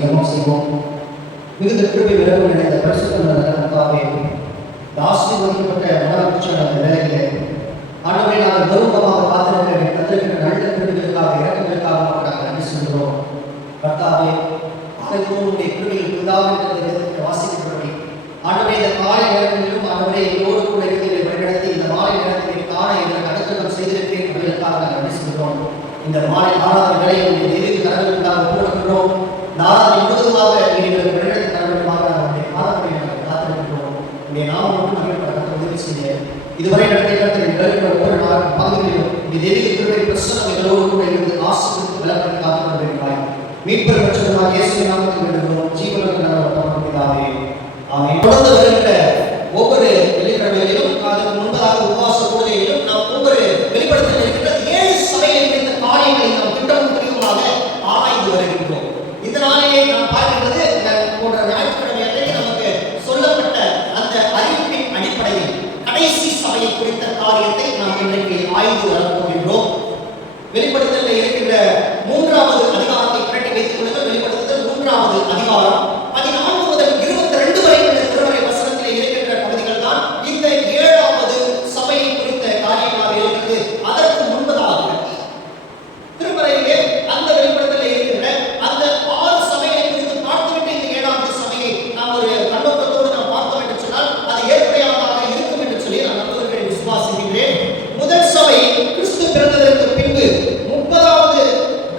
ஜெபம் செய்வோம். மிகுந்த கிருபை விரைவில் நிறைந்த பரிசுத்தமான கர்த்தாவே, ஆசீர்வதிக்கப்பட்ட மனவுற்சாக அந்த வேலையிலே ஆண்டவரே நாங்கள் கௌரவமாக காத்திருக்கிற கத்திருக்கிற நல்ல கிருபைகளுக்காக இறக்கங்களுக்காக நாங்கள் நன்றி சொல்கிறோம். கர்த்தாவே, ஆலயத்தினுடைய கிருபையில் புதிதாக இருக்கிற வாசிக்கப்படி ஆண்டவரே இந்த காலை நேரங்களிலும் ஆண்டவரே எங்களோடு கூட இருக்கிறதை வழிநடத்தி இந்த மாலை நேரத்திலே காண எங்களுக்கு அனுகிரகம் செய்திருக்கிறேன் என்பதற்காக நாங்கள் நன்றி சொல்கிறோம். இந்த மாலை ஆராதனை வேலையை உடைய தெய்வீக கரங்களுக்காக ஒப்புக்கொள்கிறோம். நாராதனை முழுவதுமாக எங்களுக்கு வழிநடத்தி தரவேண்டுமாக நம்முடைய காலப்படி நாங்கள் காத்திருக்கிறோம். உடைய நாமம் மட்டும் மகிழ்ப்பட உதவி செய்ய இதுவரை நடத்திய ஒவ்வொரு நாள் பகுதிகளிலும் இந்த தெய்வீக திருவிழை பிரசனம் எங்களோடு கூட இருந்து ஆசீர்வதித்து விளக்கத்தை காத்துக்கொள்ள வேண்டுமாய் மீட்பர் பெற்றவர்களாக இயேசு நாமத்தில் வேண்டுகிறோம். ஜீவனுக்கு நல்ல பரமபிதாவே, ஆமென். தொடர்ந்து வருகின்ற ஒவ்வொரு வெள்ளிக்கிழமைகளிலும் அதுக்கு முன்பதாக உபவாச பூஜையிலும் நாம் ஒவ்வொரு வெளிப்படுத்தல் இருக்கின்ற 7 சபைகளை குறித்த காரியங்களை நாம் திட்டமும் தெளிவுமாக ஆராய்ந்து வருகின்றோம். இந்த நாளிலே நாம் பார்க்கின்றது போன்ற ஞாயிற்றுக்கிழமை அன்றைக்கு நமக்கு சொல்லப்பட்ட அந்த அறிவிப்பின் அடிப்படையில் கடைசி சபையை குறித்த காரியத்தை நாம் இன்றைக்கு ஆய்ந்து வரப்போகின்றோம். வெளிப்படுத்தலில் இருக்கின்ற 3வது அதிகாரத்தை புரட்டி வைத்துக் கொள்ளுங்கள். வெளிப்படுத்தல் 3வது அதிகாரம் 14 முதல் 22 வரை உள்ள திருமறை வசனத்திலே இருக்கின்ற பகுதிகள் தான் இந்த 7வது சபையை குறித்த காரியமாக இருக்கிறது. அதற்கு முன்பதாக திருமறையிலே அந்த வெளிப்படுத்தலில் இருக்கின்ற அந்த 6 சபைகளை குறித்து பார்த்துவிட்டு இந்த 7வது சபையை நாம் ஒரு கண்ணோட்டத்தோடு நாம் பார்த்தோம் என்று சொன்னால் அது ஏற்படையானதாக இருக்கும் என்று சொல்லி நான் நம்புகிறேன், விசுவாசிக்கிறேன். முதல் சபை கிறிஸ்து பிறந்ததற்கு பின்பு 30வது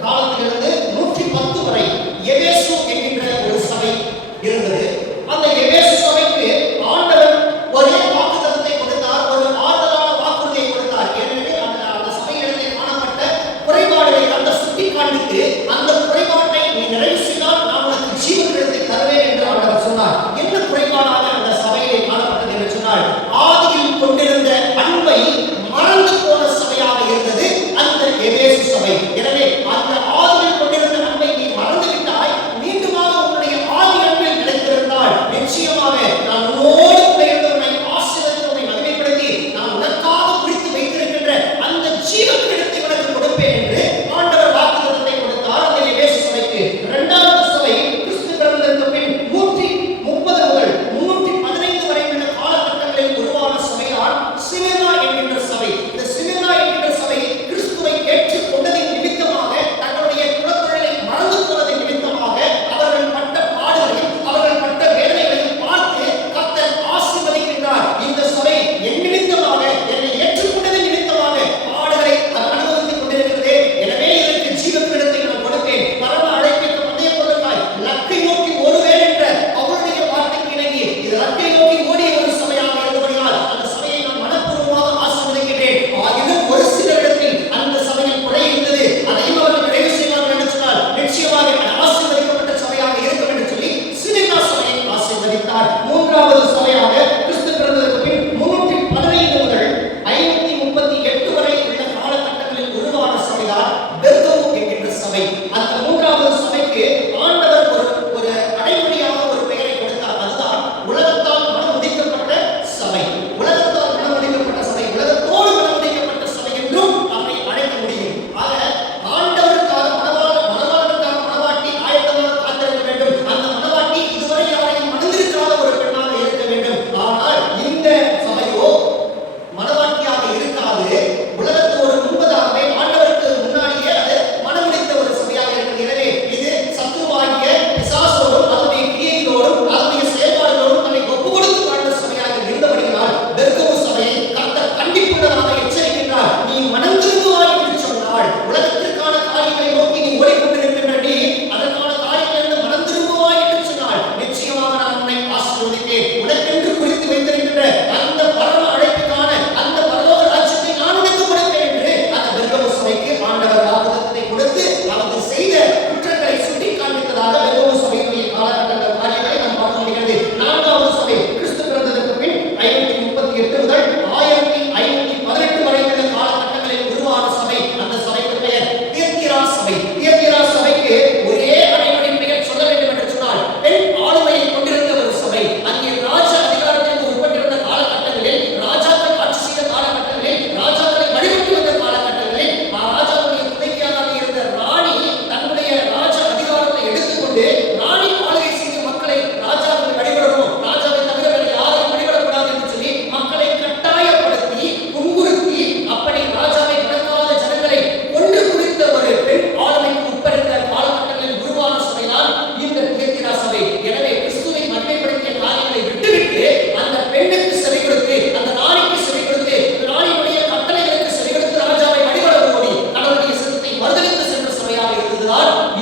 காலத்திலிருந்து 110 வரை எபேசு என்கின்ற ஒரு சபை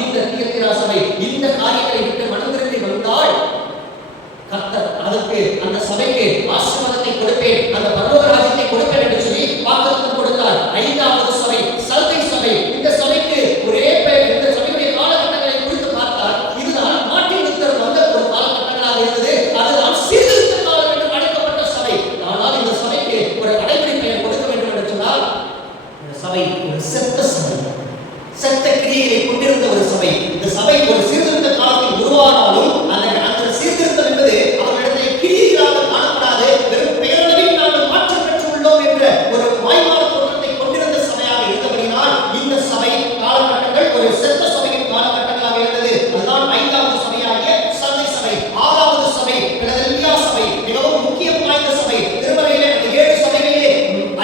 இந்த தியத்திரா சபை இந்த காரியங்களை விட்டு மனம் திரும்பி வந்தால் கர்த்தர் அதற்கு அந்த சபைக்கு ஆசீர்வாதத்தை கொடுப்பேன், அந்த பரலோக ராஜ்யத்தை கொடுப்பேன் என்று சொல்லி வாக்குத்தத்தம் கொடுத்தார். ஐந்தாவது சபை சர்தை சபை. இந்த சபைக்கு ஒரே பெயர். இந்த சபையுடைய காலகட்டங்களை குறித்து பார்த்தால் இதுதான் மார்ட்டின் லூத்தர் வந்த ஒரு காலகட்டங்களாக இருந்தது. அதுதான் சீர்திருத்த காலம் என்று அழைக்கப்பட்ட சபை. ஆனால் இந்த சபைக்கு ஒரு அடைமொழி பெயர் கொடுக்க வேண்டும் என்று சொன்னால் இந்த சபை ஒரு செத்த சபை, செத்த கிரியைகளை கொண்டிருந்த ஒரு சபை. இந்த சபை ஒரு சீர்திருத்த காலத்தில் உருவானாலும் அந்த சீர்திருத்தம் என்பது அவர்களிடத்திலே கிரியைகளாக காணப்படாது. வெறும் பெயரளவில் நாங்கள் மாற்றம் பெற்றுள்ளோம் என்ற ஒரு வாய்மான தோற்றத்தை கொண்டிருந்த சபையாக இருந்தபடினால் இந்த சபை காலகட்டங்கள் ஒரு செத்த சபையின் காலகட்டங்களாக இருந்தது. அதுதான் ஐந்தாவது சபையாகிய சர்தை சபை. ஆறாவது சபை பிலதெல்பியா சபை, மிகவும் முக்கியம் வாய்ந்த சபை. திருமறையிலே அந்த 7 சபைகளிலே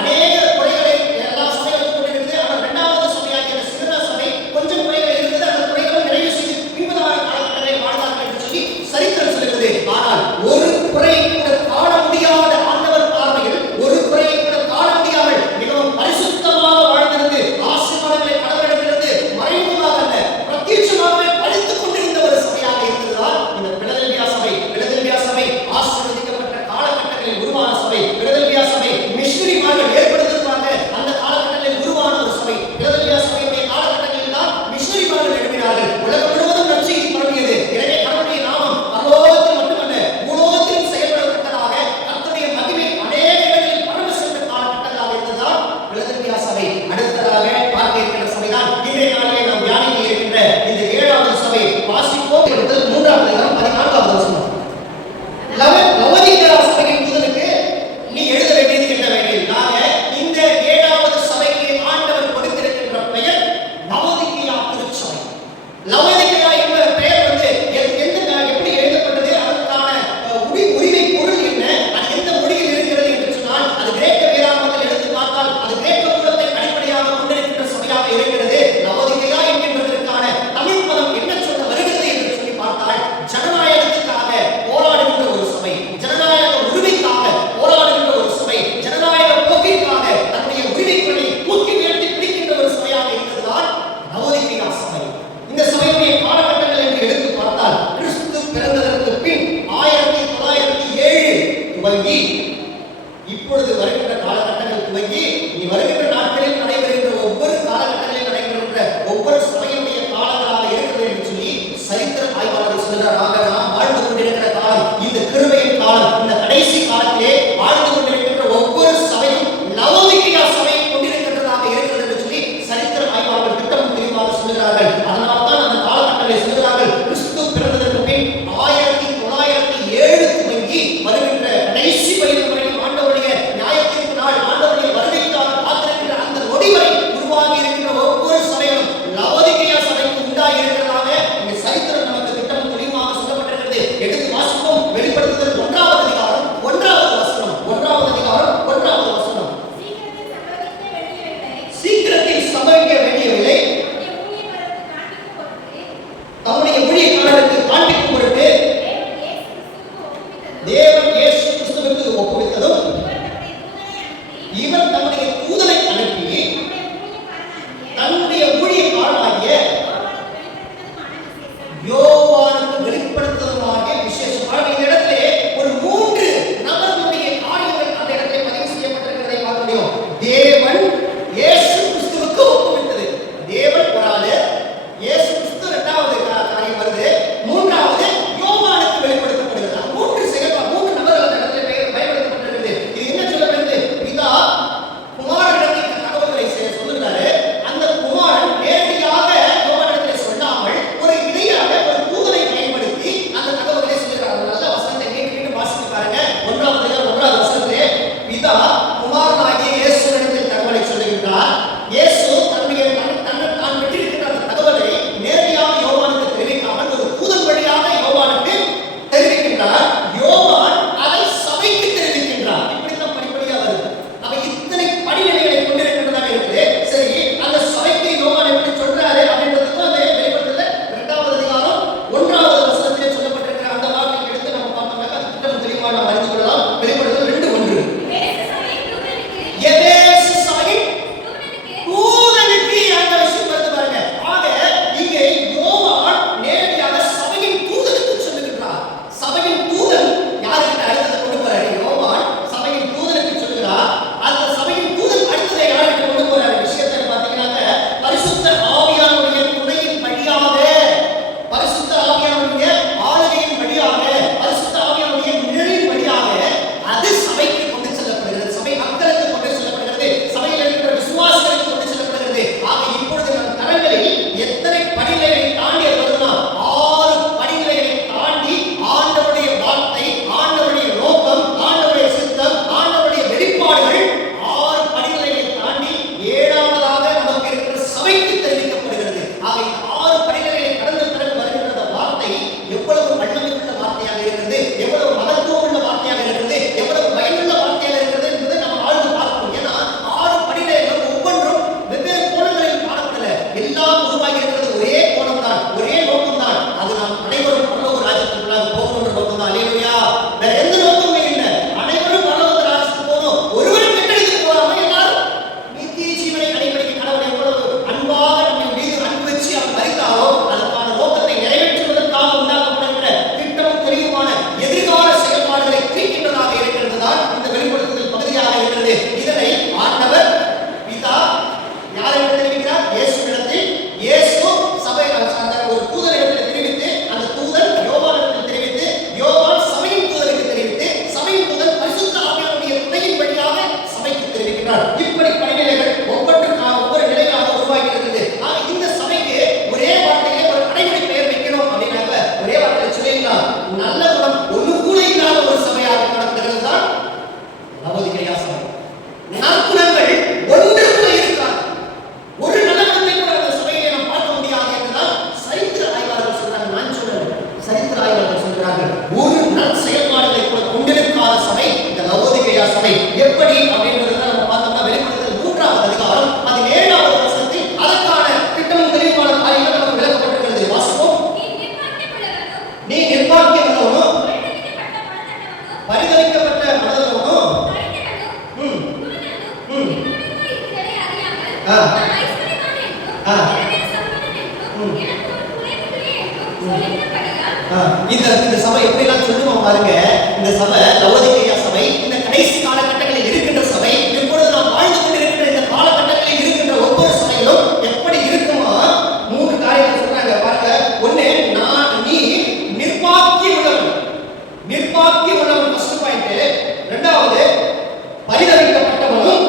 அநேக குறைகளை எல்லா சபைகளும் கொண்டிருந்தது. ஆனால் இரண்டாவது சபையாகிய சிறுனா சபை கொஞ்சம் குறைகள் இருந்தது. அந்த குறைகளை நிறைவு செய்து பின்பதாக காலகட்டங்களை வாழ்ந்தார்கள் என்று சொல்லி சரித்திரம் சொல்கிறது. ஆனால் ஒரு குறையை கூட காண முடியாத ஆண்டவர் பார்வையில் ஒரு குறையை கூட காண முடியாமல் மிகவும் பரிசுத்தமாக வாழ்ந்திருந்து ஆசீர்வாதங்களை கடவுளிடமிருந்து மறைமுகமாக அல்ல பிரத்யட்சமாகவே படித்துக் கொண்டிருந்த ஒரு சபையாக இருந்ததுதான் இந்த பிலதெல்பியா சபை. பிலதெல்பியா சபை ஆசீர்வதிக்கப்பட்ட காலகட்டங்களில் உருவான சபை. பிலதெல்பியா சபை மிஷனரிமார்கள் ஏற்படுத்திருப்பாங்க. அந்த காலகட்டங்களில் உருவான ஒரு சபை. பிலதெல்பியா சபையுடைய காலகட்டங்களில் தான் மிஷனரிமார்கள் எழுப்பினார்கள். உலகம் முழுவதும் நற்செய்தி பரவியது. எனவே கடவுளுடைய நாமம் பரலோகத்தில் மட்டுமல்ல பூலோகத்திலும் செயல்படத்தக்கதாக கர்த்தருடைய மகிமை அநேக இடங்களில் பரவி சென்ற காலகட்டங்களாக இருந்ததுதான் பிலதெல்பியா சபை. அடுத்ததாக பார்க்க இருக்கிற சபைதான் இன்றைய நாளிலே நாம் தியானிக்க இருக்கின்ற இந்த 7வது சபை. வாசிப்போம். 3ஆம் அதிகாரம் 14வது வசனம். லவோதிக்கேயா சபையின் தூதனுக்கு நீ எழுத வேண்டியது என்னவெனில், நாங்க இந்த 7வது சபைக்கு ஆண்டவர் கொடுத்திருக்கின்ற பெயர் லவோதிக்கேயா திருச்சபை. லவோதிக்கேயா என்ற பெயர் வந்து எப்படி எழுதப்பட்டது, அதற்கான உரிமை பொருள் என்ன, அது எந்த மொழியில் இருக்கிறது என்று சொன்னால் அது கிரேக்க வேதாகமத்தில் எடுத்து பார்த்தால் அது கிரேக்க மூலத்தை அடிப்படையாக கொண்டிருக்கின்ற சபையாக இருக்கிறது. லவோதிக்கேயா என்கின்றதற்கான தமிழ் பதம் என்ன சொல்ல வருகிறது என்று சொல்லி பார்த்தால் ஜனநாயகத்துக்காக போராடுகின்ற ஒரு சபை, ஜனநாயக உரிமைக்காக போராடுகின்ற ஒரு சபை, ஜனநாயக போக்கிற்காக தன்னுடைய உரிமைகளை தூக்கி உயர்த்தி பிடிக்கின்ற ஒரு சபையாக இருந்ததுதான் லவோதிக்கேயா சபை. இந்த சபையுடைய காலகட்டங்கள் என்று எடுத்து பார்த்தால் கிறிஸ்து பிறந்ததற்கு பின் 1907 துவங்கி இப்பொழுது வருகின்ற காலகட்டங்கள் துவங்கி இனி வருகின்ற நாட்களில் நடைபெறுகின்ற ஒவ்வொரு காலகட்டங்களில் நடைபெறுகின்ற ஒவ்வொரு சபையுடைய காலங்களாக இருக்கிறது என்று சொல்லி சரித்திர ஆய்வாளர்கள் சொல்கிறார். ஆக நாம் வாழ்ந்து கொண்டிருக்கிற காலம் இந்த கிருபையின் காலம். இந்த கடைசி காலத்திலே வாழ்ந்து கொண்டிருக்கின்ற ஒவ்வொரு சபையும் லவோதிக்கேயா சபை கொண்டிருக்கின்றதாக இருக்கிறது என்று சொல்லி சரித்திர ஆய்வாளர்கள் திட்டமும் தெளிவாக சொல்கிறார்கள். அதனால்தான் அந்த காலகட்டங்களை சொல்கிறார்கள் கிறிஸ்து பிறந்ததற்கு பின் 1907 துவங்கி வருகின்ற கடைசி பரிந்து வரைக்கும் ஆண்டவருடைய நியாயத்திற்கு நாள் ஆண்டவருடைய வருகைக்காக காத்திருக்கின்ற அந்த நொடி வரை உருவாகி இருக்கிற ஒவ்வொரு சபைகளும் லவோதிக்கேயா சபைக்கு உண்டாகி இருக்கிறதாக இந்த சரித்திரம் நமக்கு திட்டம் தெளிவாக சொல்லப்பட்டிருக்கிறது. எடுத்து வாசிப்போம். வெளிப்படுத்துதல் 1ஆம் அதிகாரம் 1ஆவது வசனம். 1ஆவது அதிகாரம் 1ஆவது வசனம். சீக்கிரத்தில் சம்பவிக்க வேண்டியவில்லை தம்முடைய ஊழியக்காரருக்கு காண்பிக்கும் பொருட்டு தேவன் இயேசு கிறிஸ்துவுக்கு ஒப்புவித்ததும் இவர் தம்முடைய தூதனை அனுப்பி தன்னுடைய ஊழியக்காரனாகிய யோவானுக்கு வெளிப்படுத்துவதுமாகிய விசேஷம். இந்த இடத்திலே ஒரு 3 நபர்களுடைய காரியங்கள் அந்த இடத்திலே பதிவு செய்யப்பட்டிருக்கிறதை பார்க்க முடியும். தேவன் இயேசு கிறிஸ்துவுக்கு ஒப்புவித்தது. தேவன் ஒரு ஆளு, இயேசு கிறிஸ்து 2வது காரியம் வருது. இந்த சபை எப்படிலாம் சொல்லுவோம் பாருங்க. இந்த சபை லவோதிக்கேயா சபை இந்த கடைசி காலகட்டங்களில் இருக்கின்ற சபை. இப்பொழுது நாம் வாழ்ந்து கொண்டிருக்கின்ற இந்த காலகட்டங்களில் இருக்கின்ற ஒவ்வொரு சபைகளும் எப்படி இருக்குமா? 3 காரியங்கள் சொல்றாங்க பாருங்க. ஒண்ணு, நீ நிர்வாகி உள்ளவன் ஃபர்ஸ்ட் பாயிண்ட். இரண்டாவது, பரிதவிக்கப்பட்டவனும்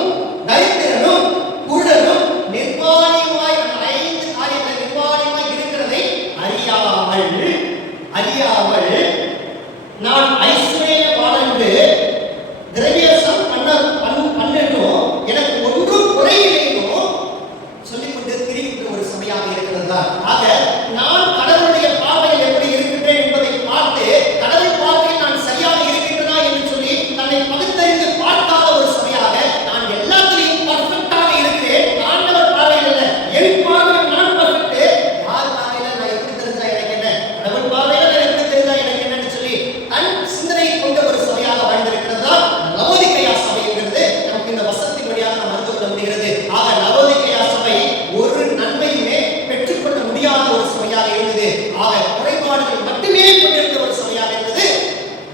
தரித்திரனும் குருடனும் நிர்வாணியுமாய், 5 காரியங்கள் நிர்வாணியுமாய் இருக்கிறதை அறியாமல் நான் ஐஸ்வர்யவான் என்று திரவியசம் பண்ணணும், எனக்கு ஒன்றும் குறையில்லையோ சொல்லிக்கொண்டு திரிகின்ற ஒரு சபையாக இருக்கிறது தான். ஆக நான் கடவுளுடைய பார்வையில் எப்படி இருக்கின்றேன் என்பதை பார்த்து கடவுள் பார்வையில் நான் சரியாக இருக்கின்றதா என்று சொல்லி தன்னை பகுத்தறிந்து பார்க்காத ஒரு சபையாக, நான் எல்லாத்திலையும் பர்ஃபெக்டாக இருக்கிறேன், ஆண்டவர் பார்வையில் இல்லை, என் பார்வையில் நான் பர்ஃபெக்ட், யார் பார்வையில் நான் எப்படி தெரிஞ்சா எனக்கு என்ன, கடவுள் பார்வையில் நான் எப்படி தெரிஞ்சா எனக்கு என்னன்னு சொல்லி தன் சிந்தனை கொண்ட ஒரு சபையாக வாழ்ந்திருக்கிறது தான் லவோதிக்கேயா சபை என்கிறது நமக்கு இந்த வசனத்தின் வழியாக நாம் அறிந்து கொள்ள முடிகிறது. ஆக லவோதிக்கேயா சபை ஒரு நன்மையுமே பெற்றுக்கொள்ள முடியாத ஒரு சபையாக இருந்தது. ஆக குறைபாடுகள் மட்டுமே கொண்டிருந்த ஒரு சபையாக இருந்தது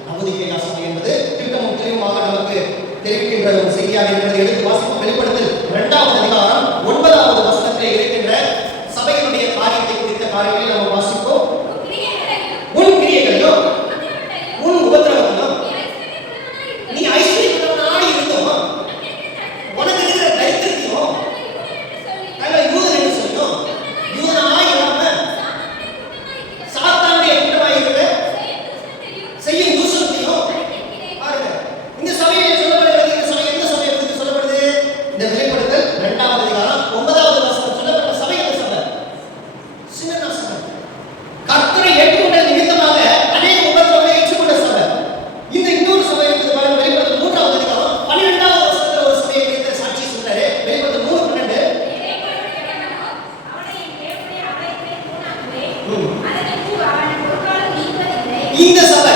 லவோதிக்கேயா சபை என்பது திட்டமும் தெளிவுமாக நமக்கு தெரிவிக்கின்ற ஒரு செய்தியாக இருக்கிறது. எடுத்து வாசிப்போம். வெளிப்படுத்தல் 2ஆம் அதிகாரம் 9வது வசனத்தில் இருக்கின்ற சபையினுடைய காரியத்தை குறித்த காரியங்களை நாம் வாசிப்போம். உன் கிரியைகளிலும் உன் உபத்திரவத்திலும் நீ ஐஸ்வர்யமுள்ளவனாய் இருந்தோம், உனக்கு இருக்கிற தரித்திரத்தையும் யூதன் என்று சொல்லும், யூதனாய் இல்லாம சாத்தானுடைய கூட்டமாய் இருக்கிற செய்யும் தூஷணத்தையும் பாருங்க. இந்த சபையை சொல்லப்படுகிறது. இந்த சபை எந்த சபையை பற்றி சொல்லப்படுது? இந்த வெளிப்படுத்தல் 2ஆம் அதிகாரம் 9வது வசனம் சொல்லப்பட்ட சபை எந்த சபை? சின்ன சபை. கர்த்தரை ஏற்றுக்கொண்ட நிமித்தமாக அநேக உபத்திரவங்களை ஏற்றுக்கொண்ட சபை. இந்த இன்னொரு சபை இருக்குது பாருங்க. வெளிப்படுத்தல் 3ஆம் அதிகாரம் 12வது வசனத்துல ஒரு சபையை குறித்த சாட்சி சொல்றாரு. வெளிப்படுத்தல் 3:12 இந்த சபை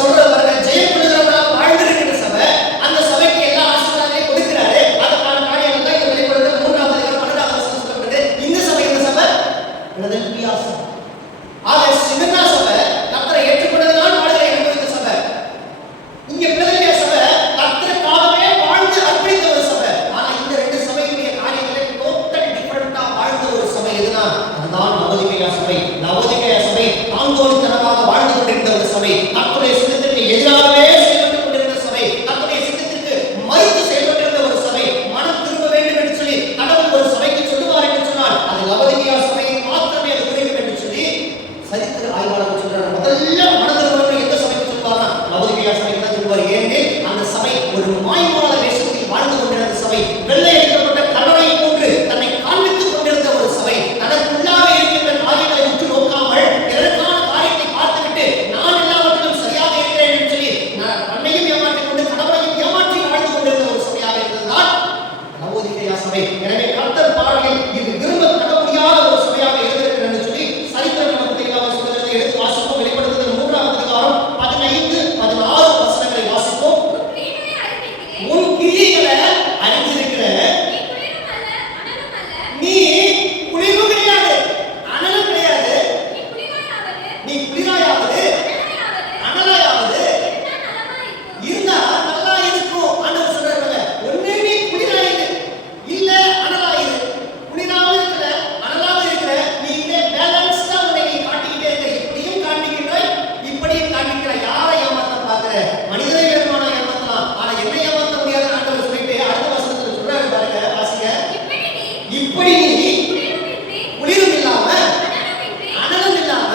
சொல்றது பாருங்க, ஜெயம் கொள்ளுகிறவர்களாக வாழ்ந்திருக்கிற சபை. அந்த சபைக்கு எல்லா ஆசீர்வாதங்களையும் கொடுக்கிறாரு. அதற்கான காரியங்கள் தான் இந்த வெளிப்படுத்தல் 3ஆம் அதிகாரம் 12வது வசனம் சொல்லப்படுது. இந்த சபை எந்த சபை? பிலதெல்பியா சபை. ஆக சிமெனா சபை கர்த்தரை ஏற்றுக்கொண்டதினால் வாழ்கிற அனுபவித்த சபை. இங்க பிலதெல்பியா சபை கர்த்தருக்காகவே வாழ்ந்து அர்ப்பணித்த ஒரு சபை. ஆனா இந்த 2 சபையுடைய காரியங்களை டோட்டல் டிஃபரண்டா வாழ்ந்த ஒரு சபை எதுனா அதுதான் லவோதிக்கேயா சபை. லவோதிக்கேயா சபை தாங்கோலித்தனமாக வாழ்ந்து கொண்டிருந்த ஒரு சபை, கர்த்தருடைய சித்தத்திற்கு எதிராகவே செயல்பட்டுக் கொண்டிருந்த சபை, கர்த்தருடைய சித்தத்திற்கு மறுத்து செயல்பட்டிருந்த ஒரு சபை. மனம் திரும்ப வேண்டும் என்று சொல்லி கடவுள் ஒரு சபைக்கு சொல்லுவார் என்று சொன்னால் அது லவோதிக்கேயா சபையை மாத்திரமே அது குறிக்கும் என்று சொல்லி சரித்திர ஆய்வாளர்கள் சொல்றாங்க. முதல்ல மனதில் எந்த சபைக்கு சொல்லுவார்னா லவோதிக்கேயா சபைக்கு தான் சொல்லுவார். ஏனெனில் அந்த சபை ஒரு மாய்மால வேஷத்தில் வாழ்ந்து கொண்டிருந்த சபை, வெள்ளை அடிக்கப்பட்ட கல்லறை போன்று தன்னை காண்பித்துக் கொண்டிருந்த ஒரு சபை, தனக்குள்ளாக இருக்கின்ற காரியங்களை உற்று நோக்காமல் எதற்கான காரியத்தை பார்த்துவிட்டு நான் எல்லாவற்றிலும் சரியாக இருக்கிறேன் என்று சொல்லி தன்னையும் ஏமாற்றிக் கொண்டு கடவுளையும் ஏமாற்றி வாழ்ந்து கொண்டிருந்த ஒரு சபையாக இருந்ததுதான் லவோதிக்கேயா சபை. எனவே கர்த்தர் பார்வையில் இது விரும்ப தர முடியாத ஒரு சபையாக இருந்திருக்கிறது என்று சொல்லி சரித்திரம் நமக்கு தெளிவாக சொல்கிறது. எடுத்து வாசிப்போம். வெளிப்படுத்தல் 3ஆம் அதிகாரம் 15, 16 வசனங்களை வாசிப்போம். உன் கிரியைகளை அறிந்திருக்கிற நீ குளிரும் கிடையாது, அனலும் கிடையாது, நீ குளிராயாவது அனலாயாவது இருந்தா நல்லா இருக்கும். ஆண்டவர் சொல்றாங்க, ஒண்ணு நீ குளிராயிரு இல்ல அனலாயிரு. குளிராவும் இருக்கிற அனலாவும் இருக்கிற நீ இந்த பேலன்ஸ்டா உன்னை நீ காட்டிக்கிட்டே இருக்க. இப்படியும் காண்பிக்கிறாய் இப்படியும் காண்பிக்கிறாய். யாரை ஏமாத்த பாக்குற? மனிதரை வேணுமான ஏமாத்தலாம், ஆனா என்னை ஏமாத்த முடியாது ஆண்டவர் சொல்லிட்டு அடுத்த வசனத்துல சொல்றாரு பாருங்க, வாசிங்க. இப்படி நீ குளிரும் இல்லாம அனலும் இல்லாம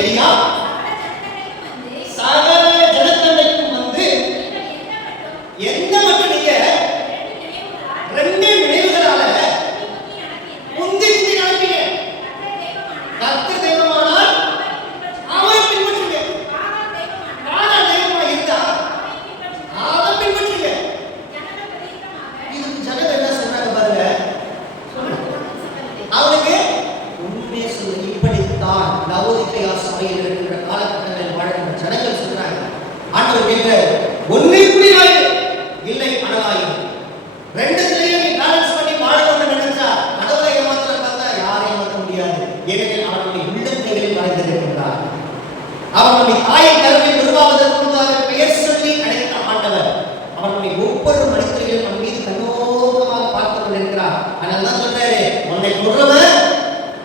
எலியா சகல ஜனத்தண்டைக்கும் வந்து என்ன மட்டும் நீங்க ரெண்டு நினைவுகளால முந்தி முந்தி நடப்பீங்க. கர்த்தர் தெய்வமானால் அவரை பின்பற்றுங்க. கானா தெய்வமா இருந்தா அதை பின்பற்றுங்க. இதுக்கு ஜனங்கள் என்ன சொல்றாங்க பாருங்க. அவனுக்கு உண்மையை சொல்லி இப்படித்தான் லவோதிக்கேயா சபையில் இருக்கிற காலகட்டங்களில் வாழ்கின்ற ஜனங்கள் சொல்றாங்க. ஆண்டவர் கேட்கிற ஒன்னை புரியாய் இல்லை அனலாயும் ரெண்டுத்திலையும் நீ பேலன்ஸ் பண்ணி வாழணும்னு நினைச்சா கடவுளை ஏமாத்திர பார்த்தா யாரையும் ஏமாற்ற முடியாது. ஏனெனில் அவனுடைய உள்ளத்தைகளில் மறைந்திருக்கின்றார். அவனுடைய தாயை கருவில் உருவாவதற்கு முன்பாக பெயர் சொல்லி அழைத்த ஆண்டவர் அவனுடைய ஒவ்வொரு மனிதர்களையும் அவன் மீது கண்ணோக்கமாக பார்த்து கொண்டிருக்கிறார். அதனால தான் சொல்றாரு, உன்னை கொன்றவன்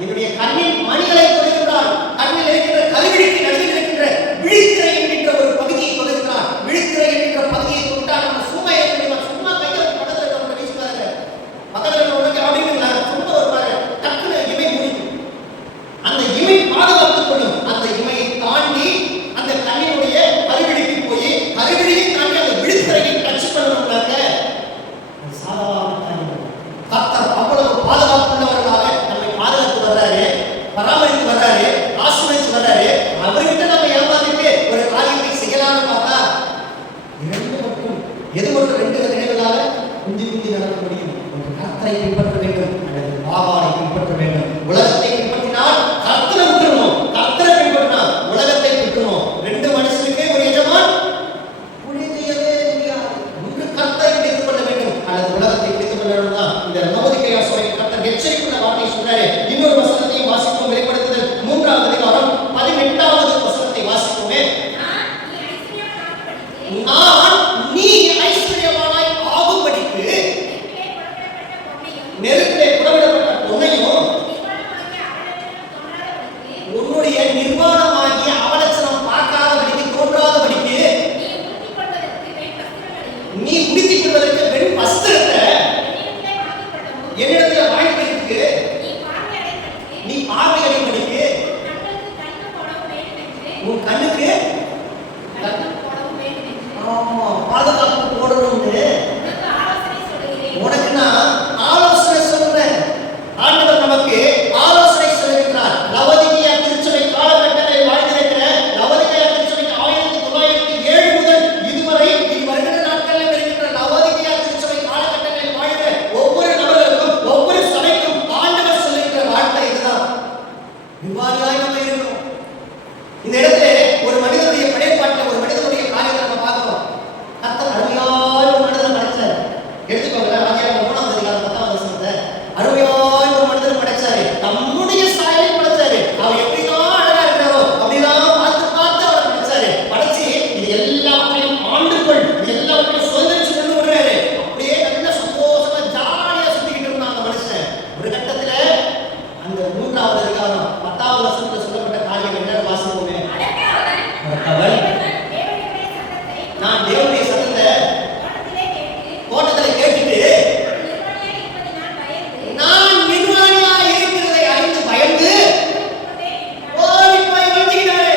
என்னுடைய கண்ணின் மணிகளை தொடுகின்றான். கண்ணில் இருக்கிற கருவிழிக்கு நடுவில் இருக்கின்ற விழித்திரை என்கின்ற ஒரு பகுதியை தொடுகிறான். விழித்திரை என்கின்ற பகுதியை தொட்டா நம்ம சும்மா ஏற்கனவே சும்மா கையை பக்கத்தில் இருக்கிறவங்க வீசி பாருங்க. பக்கத்தில் இருக்கிறவங்க அப்படின்னா சும்மா ஒரு பாரு டக்குனு இமை முடிக்கும். அந்த இமை பாதுகாத்துக் கொள்ளும். அந்த இமையை தாண்டி அந்த கண்ணினுடைய கருவிழிக்கு போய் கருவிழியை தாண்டி அந்த விழித்திரையை டச் பண்ணணும்னாக்க சாதாரண காரியம். கர்த்தர் அவ்வளவு பாதுகாப்புள்ளவர்களாக நம்மை பாதுகாத்து வர்றாரு, பராமரித்து வர்றாரு, ஆசீர்வதித்து வர்றாரு. அவர்கிட்ட நம்ம ஏமாத்திட்டு ஒரு காரியத்தை செய்யலாம்னு பார்த்தா இரண்டு மட்டும் எது மட்டும் ரெண்டு நினைவுகளாக குந்தி குந்தி நடக்க முடியும். ஒரு கர்த்தரை பின்பற்ற வேண்டும் அல்லது பாவாலை பின்பற்ற வேண்டும். உலகத்தை பின்பற்றினால் கர்த்தரை விட்டுறணும், கர்த்தரை பின்பற்றினால் உலகத்தை விட்டுறணும். ரெண்டு மனுஷனுக்கே ஒரு எஜமான் புரிஞ்சவே முடியாது. ஒன்று கர்த்தரை பிடித்துக் கொள்ள வேண்டும் அல்லது உலகத்தை பிடித்துக் கொள்ள வேண்டும். தான் இந்த லவோதிக்கேயா சபை கர்த்தர் எச்சரிக்கிற வார்த்தை சொல்றாரு. இன்னொரு வசனத்தையும் வாசிப்போம். வெளிப்படுத்துதல் 3ஆம் அதிகாரம் 18வது வசனத்தை வாசிப்போமே. நான் நீ ஐஸ்வர்யவானாய் ஆகும்படிக்கு நெருப்பிலே புறவிடப்பட்ட பொன்னையும் உன்னுடைய நிர்வாணமாகிய அவலட்சணம் பார்க்காதபடிக்கு தோன்றாதபடிக்கு நீ உடுத்திக் கொள்வதற்கு வெறும் வஸ்திரத்தை என்னிடத்தில் வாங்கிக்கிறதுக்கு நீ பார்வையடைபடிக்கு உன் கண்ணுக்கு ஆமா பாதுகாப்பு போடணும்னு உனக்கு நான் ஆலோசனை சொல்றேன். ஆண்டவர் நமக்கு ஆலோசனை சொல்லுகிறார். லவோதிக்கேயா திருச்சபை காலகட்டங்களில் வாழ்ந்திருக்கிற லவோதிக்கேயா திருச்சபைக்கு 1907 முதல் இதுவரை வருகிற நாட்களில் இருக்கின்ற லவோதிக்கேயா திருச்சபை காலகட்டங்களில் வாழ்கிற ஒவ்வொரு நபர்களுக்கும் ஒவ்வொரு சபைக்கும் ஆண்டவர் சொல்லுகிற வார்த்தை இதுதான். விவாதியாய் நம்ம இருக்கணும். இந்த இடத்துல ஒரு மனிதனுடைய படைப்பாட்டில் ஒரு மனிதனுடைய காரியத்தை நம்ம பார்க்கிறோம். கர்த்தர் அருமையாய் ஒரு மனிதனை படைச்சார். எடுத்துக்கோங்க, ஆதியாகமம் 3ஆம் அதிகாரம் 10ஆம் வசனத்தை அருமையாய் ஒரு மனிதனை படைச்சாரு. நம்முடைய சாயலில் படைச்சாரு. அவர் எப்படிதான் அழகா இருக்கிறாரோ அப்படிலாம் பார்த்து பார்த்து அவர் படைச்சாரு. படைச்சு இது எல்லாத்தையும் ஆண்டுகள் இது எல்லாத்தையும் சுதந்திரிச்சு கொண்டு வர்றாரு. அப்படியே நல்ல சந்தோஷமா ஜாலியா சுத்திக்கிட்டு இருந்தான் அந்த மனுஷன். ஒரு கட்டத்துல அந்த 3ஆவது அதிகாரம் 10ஆவது வசனத்துல சொல்லப்பட்ட காரியம் என்ன வாசிப்போமே. நான் தேவனுடைய சத்தத்தை தோட்டத்துல கேட்டுட்டு நான் நிர்வாணியா இருக்கிறதை அறிந்து பயந்து ஓடி போய் ஒளிஞ்சுக்கிட்டாரு.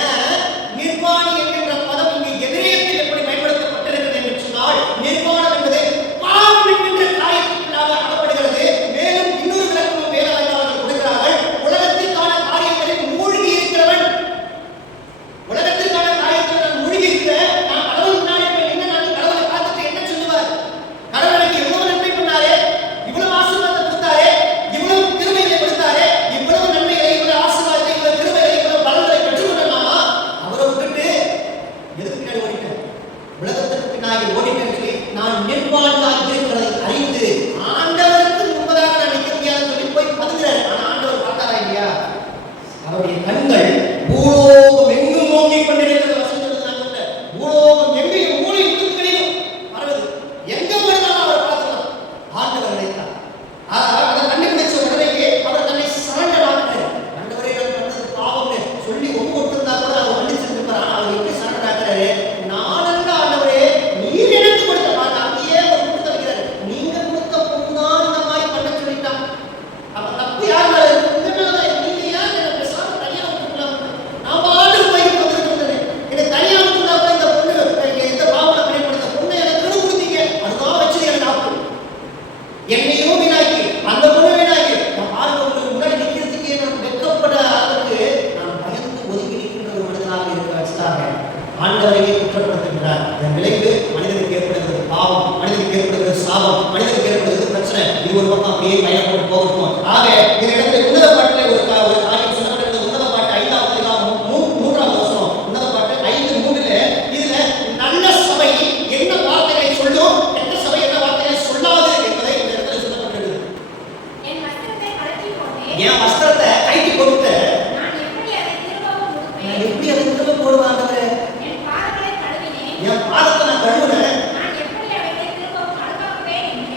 ஏன் நிர்வாணி என்கின்ற பதம் இங்கு எதிரியத்தில் எப்படி பயன்படுத்தப்பட்டிருக்கிறது என்று சொன்னால், நிர்வாணம் என்பது பாவம் என்கின்ற காயத்திற்குள்ளாக அகப்படுகிறது. மேலும் இன்னொரு விளக்கமும் வேதாகமத்தில் கொடுக்கிறார்கள். உலகத்திற்கான காரியங்களில் மூழ்கி இருக்கிறவன், உலகத்திற்கான காரியத்தில் நான் மூழ்கி இருக்கிற நான் கடவுள் முன்னாடி போய் நின்று நான் கடவுளை பார்த்துட்டு என்ன சொல்லுவார்? கடவுளுக்கு இவ்வளவு நன்மை பண்ணாரே, இவ்வளவு ஆசீர்வாதத்தை கொடுத்தாரே, இவ்வளவு கிருபைகளை கொடுத்தாரே, இவ்வளவு நன்மைகளை, இவ்வளவு ஆசீர்வாதத்தை, இவ்வளவு கிருபைகளை, இவ்வளவு பலன்களை பெற்றுக்கொள்ளலாமா? அவரை விட்டுட்டு எதுக்கு பின்னாடி ஓடிட்டேன்? உலகத்துக்கு பின்னாடி ஓடிட்டேன்னு சொல்லி நான் நிர்வாணியாக இருக்கிறதை அறிந்து ஆண்டவருக்கு முன்பதாக நான் நிற்க முடியாதுன்னு சொல்லி போய் பதுங்குறாரு. ஆனா ஆண்டவர் பார்த்தாரா இல்லையா? அவருடைய கண்கள் பூலோகம் எங்கும் நோக்கி கொண்டிருக்கிறது. வசனத்தில் நான் சொல்றேன், பூலோகம் எங்கேயும் மூளை முடுக்குகளிலும் பரவுது. எங்க போனாலும் அவரை பார்த்துக்கலாம். ஆண்டவர் நினைத்தார். அதை கண்டுபிடிச்ச உடனேயே அவர் தன்னை சரண்டர் ஆக்குறாரு. ஆண்டவரே நான் பண்ணது பாவம்னு சொல்லி ஒப்பு கொடுத்திருந்தா கூட அவர் மன்னிச்சிருப்பார். ஆனா அவர் எப்படி சரண்டர் ஆக்குறாரு? நானல்ல ஆண்டவரே, நீர் எனக்கு கொடுத்த பாட்டு அப்படியே அவர் கொடுத்து வைக்கிறாரு. நீங்க கொடுத்த பொண்ணுதான் இந்த மாதிரி பண்ண சொல்லிட்டான். அப்ப தப்பு யார் மேல இருக்கு? உங்க மேலதான். நீங்க ஏன் என்ன பேசாம தனியா விட்டுக்கலாம்? அதன் விளைவு மனிதனுக்கு ஏற்படுகிறது பாவம், மனிதனுக்கு ஏற்படுகிறது சாபம், மனிதனுக்கு ஏற்படுகிறது பிரச்சனை. இது ஒரு பக்கம் அப்படியே பயணப்பட்டு போகட்டும். ஆக இந்த இடத்துல உன்னத பாட்டிலே ஒரு காரியம் சொல்லப்படுகிறது. உன்னத பாட்டு 5ஆம் அதிகாரம் 3ஆம் வசனம். உன்னத பாட்டு 5:3 இதுல நல்ல சபை என்ன வார்த்தைகளை சொல்லும், கெட்ட சபை என்ன வார்த்தைகளை சொல்லாது என்பதை இந்த இடத்துல சொல்லப்பட்டிருக்கிறது. என் வஸ்திரத்தை கைக்கு கொடுத்து நான் எப்படி அதை திரும்ப போடுவேன் ஆண்டவரே? என் பாதத்தை நான் கழுவுறேன்.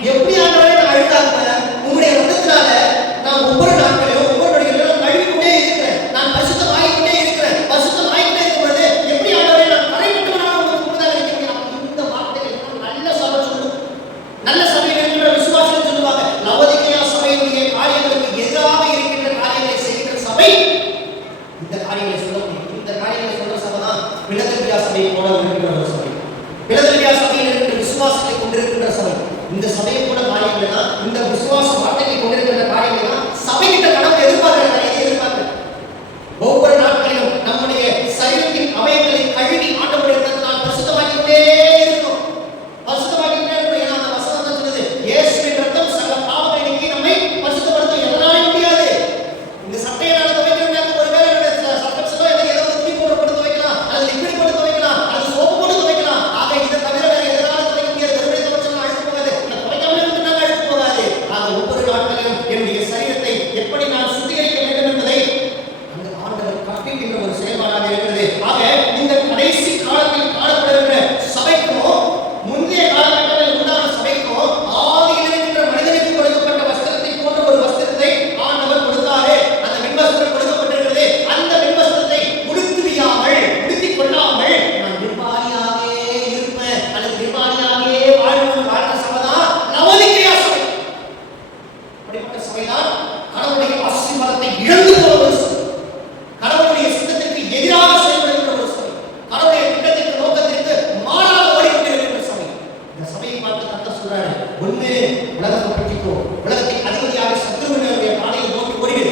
எப்படி ஆண்டவரே நான் அழுக்காக்குவேன்? உங்களுடைய ரத்தத்தினால நான் ஒவ்வொரு நாட்களையும் ஒவ்வொரு நொடிகளிலும் கழுவிக்கொண்டே இருக்கிறேன். நான் பரிசுத்தமாகிக்கொண்டே இருக்கிறேன். பரிசுத்தமாகிக்கொண்டே இருக்கும்போது எப்படி ஆண்டவரே நான் தரைப்பட்டவனாக உங்களுக்கு முன்பதாக இருக்கிறேன்? இந்த வார்த்தைகள் நல்ல சபை சொல்லும். நல்ல சபையில் இருக்கின்ற விசுவாசிகள் சொல்லுவாங்க, லவோதிக்கேயா சபையினுடைய காரியங்களுக்கு எதிராக இருக்கின்ற காரியங்களை செய்கின்ற சபை இந்த காரியங்களை சொல்ல முடியும். இந்த காரியங்களை சொல்ற சபை தான் பிலதெல்பியா சபையை போல இருக்கின்ற ஒரு சபை. பிலதெல்பியா சபையில் இருக்கிற விசுவாசத்தை கொண்டிருக்கின்ற சபை. இந்த சபையை போல காரியங்கள் தான், இந்த விசுவாச வார்த்தையை கொண்டிருக்கின்ற காரியங்கள் தான் சபைகிட்ட கடவுள் எதிர்பார்க்கிறார். ஒவ்வொரு நாட்களிலும் நம்முடைய சரீரத்தின் அவயங்களை கழுவி ஆண்டவருடைய ரத்தத்தினால் பரிசுத்தமாக்கிட்டே இருக்கணும். பரிசுத்தமாக்கிட்டே இருக்கணும். ஏன்னா அந்த வசனம் தான் சொல்லுது, இயேசுவின் ரத்தம் சகல பாவங்களை நீக்கி நம்மை பரிசுத்தப்படுத்தும். எதனாலும் முடியாது. இந்த சட்டையினால துவைக்கிறவங்க ஒருவேளை சட்டை ஏதாவது துணி போட்டு துவைக்கலாம், அது லிக்விட் போட்டு துவைக்கலாம், அது சோப்பு போட்டு துவைக்கலாம். ஆக இதை தவிர வேற எதனால துவைக்க முடியாது. வெறுமனே துவைச்சா அழுக்கு போகாது, துவைக்காமலே விட்டுனாங்க அழுக்கு போகாது. ஆக ஒவ்வொரு நாட்களிலும் என்னுடைய சரீரத்தை எப்படி நான் சுத்திகரிக்க வேண்டும் என்பதை அந்த ஆண்டவர் கற்பிக்கின்ற ஒரு செயல்பாடாக இருக்கிறது. ஆக இந்த கடைசி காலத்தில் காணப்படுகின்ற சபைக்கும் முந்தைய காலகட்டத்தில் உண்டான சபைக்கும் ஆதியில் இருக்கின்ற மனிதனுக்கு கொடுக்கப்பட்ட வஸ்திரத்தை போன்ற ஒரு வஸ்திரத்தை ஆண்டவர் கொடுத்தாரே. அந்த விண்வஸ்திரம் கொடுக்கப்பட்டிருக்கிறது. அந்த விண்வஸ்திரத்தை உடுத்துவியாமல், உடுத்திக் கொள்ளாமல் நான் நிர்வாணியாகவே இருப்பேன் அல்லது நிர்வாணியாகவே வாழ்ற சபைதான் லவோதிக்கேயா சபை. அப்படிப்பட்ட சபைதான் கடவுளுடைய ஆசீர்வாதத்தை இழந்து போன ஒரு சபை. கடவுளுடைய சித்தத்திற்கு எதிராக செயல்படுகின்ற ஒரு சபை. கடவுளுடைய திட்டத்திற்கு நோக்கத்திற்கு மாறாக ஓடிக்கொண்டிருக்கின்ற சபை. இந்த சபையை பார்த்து கர்த்தர் சொல்றாரு, ஒண்ணு உலகத்தை பற்றிக்கோ, உலகத்தை அதிபதியாக சத்துருவினுடைய பாதையை நோக்கி ஓடிடு.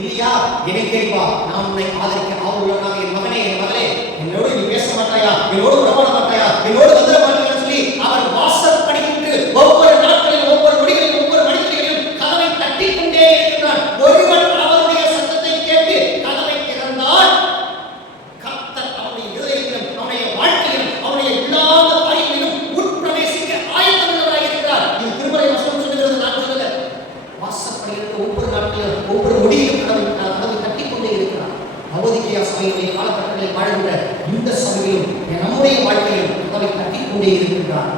இல்லையா என்னை தேடி வா, நான் உன்னை ஆதரிக்க ஆவலுள்ளவனாக. என் மகனே, என் மகளே, என்னோடு நீ பேச மாட்டாயா, என்னோடு உறவாட மாட்டாயா, என்னோடு வந்துட மாட்டாயான்னு சொல்லி அவர் வாசற்படியிட்டு ஒவ்வொரு நாட்களிலும் ஒவ்வொரு நொடிகளிலும் ஒவ்வொரு மனிதர்களிலும் கதவை தட்டிக்கொண்டே இருக்கிறான். ஒருவன் அவருடைய சத்தத்தை கேட்டு கதவை திறந்தால் கர்த்தர் அவனுடைய இதயத்திலும் அவனுடைய வாழ்க்கையிலும் அவனுடைய இல்லாத காரியங்களிலும் உட்பிரவேசிக்க ஆயத்தமுள்ளவராக இருக்கிறார். இது திருமறை வசனம் சொல்லுகிறது, நான் சொல்லல. வாசற்படியிட்டு ஒவ்வொரு நாட்களிலும் ஒவ்வொரு நொடியிலும் கதவை தட்டிக்கொண்டே இருக்கிறார். லவோதிக்கேயா சபையினுடைய காலகட்டங்களில் வாழ்கின்ற இந்த சபையிலும் நம்முடைய வாழ்க்கையிலும் கதவை தட்டிக்கொண்டே இருக்கின்றார்.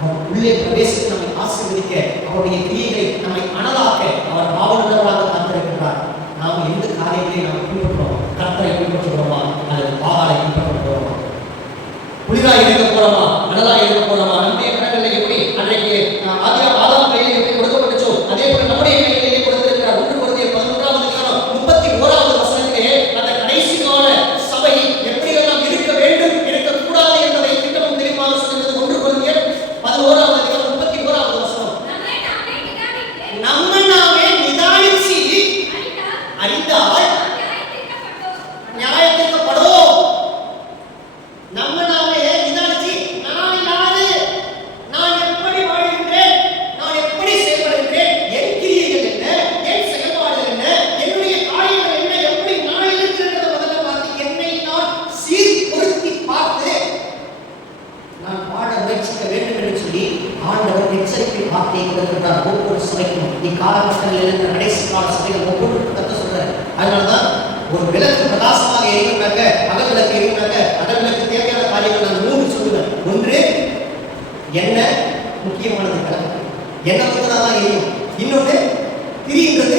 அவர் உள்ளே பிரவேசித்து நம்மை ஆசீர்வதிக்க, அவருடைய கிரியைகளை நம்மை அனலாக்க அவர் பாவமுள்ளவராக காத்திருக்கிறார். நாம் எந்த காரியங்களை நாம் பின்பற்றுறோம்? கர்த்தரை பின்பற்றுகிறோமா அல்லது பாகாலை பின்பற்றுகிறோமா? புலிதாய் இருக்க போறோமா, அனலாய் இருக்க போறோமா? நம்முடைய கடவுளை எப்படி அன்றைக்கு ஆதாம் கையில் எப்படி கொடுக்கப்பட்டுச்சோ அதே போல நம்முடைய கையிலே கொடுத்திருக்கிறார். 1 கொரிந்தியர் 11ஆம் அதிகாரம் 31வது வசனத்திலே அந்த கடைசி கால சபை எப்படியெல்லாம் இருக்க வேண்டும், இருக்கக்கூடாது என்பதை திட்டமும் தெளிவாக சொல்கிறது. 1 கொரிந்தியர் 11ஆம் அதிகாரம் 31வது வசனம். நம்ம நாமே நிதானிச்சு அறிந்தால் நியாயத்திற்கப்படும். நம்ம நாமே நிதானிச்சு நான் யாரு, நான் எப்படி வாழ்கின்றேன், நான் எப்படி செயல்படுகின்றேன், என் கிரியைகள் என்ன, என் செயல்பாடுகள் என்ன, என்னுடைய காரியங்கள் என்ன, எப்படி நான் இருக்கிறத முதல்ல பார்த்து என்னை நான் சீர்பொருத்தி பார்த்து நான் வாழ முயற்சிக்க வேண்டும் என்று சொல்லி ஆண்டவர் எச்சரிக்கை வார்த்தையை கொடுக்கின்றார். ஒவ்வொரு சபைக்கும் இக்காலகட்டங்களில் இருக்கிற கடைசி கால சபைகள் ஒவ்வொன்றுக்கும் கர்த்தர் சொல்றார். அதனால்தான் ஒரு விளக்கு பிரகாசமாக எரியும்னாக்க, அகல் விளக்கு எரியும்னாக்க, அகல் விளக்கு தேவையான காரியங்கள் நான் 3 சொல்லுவேன். ஒன்று எண்ணெய், முக்கியமானது விளக்கு. எண்ணெய் ஊற்றினாதான் எரியும். இன்னொன்று திரின்றது,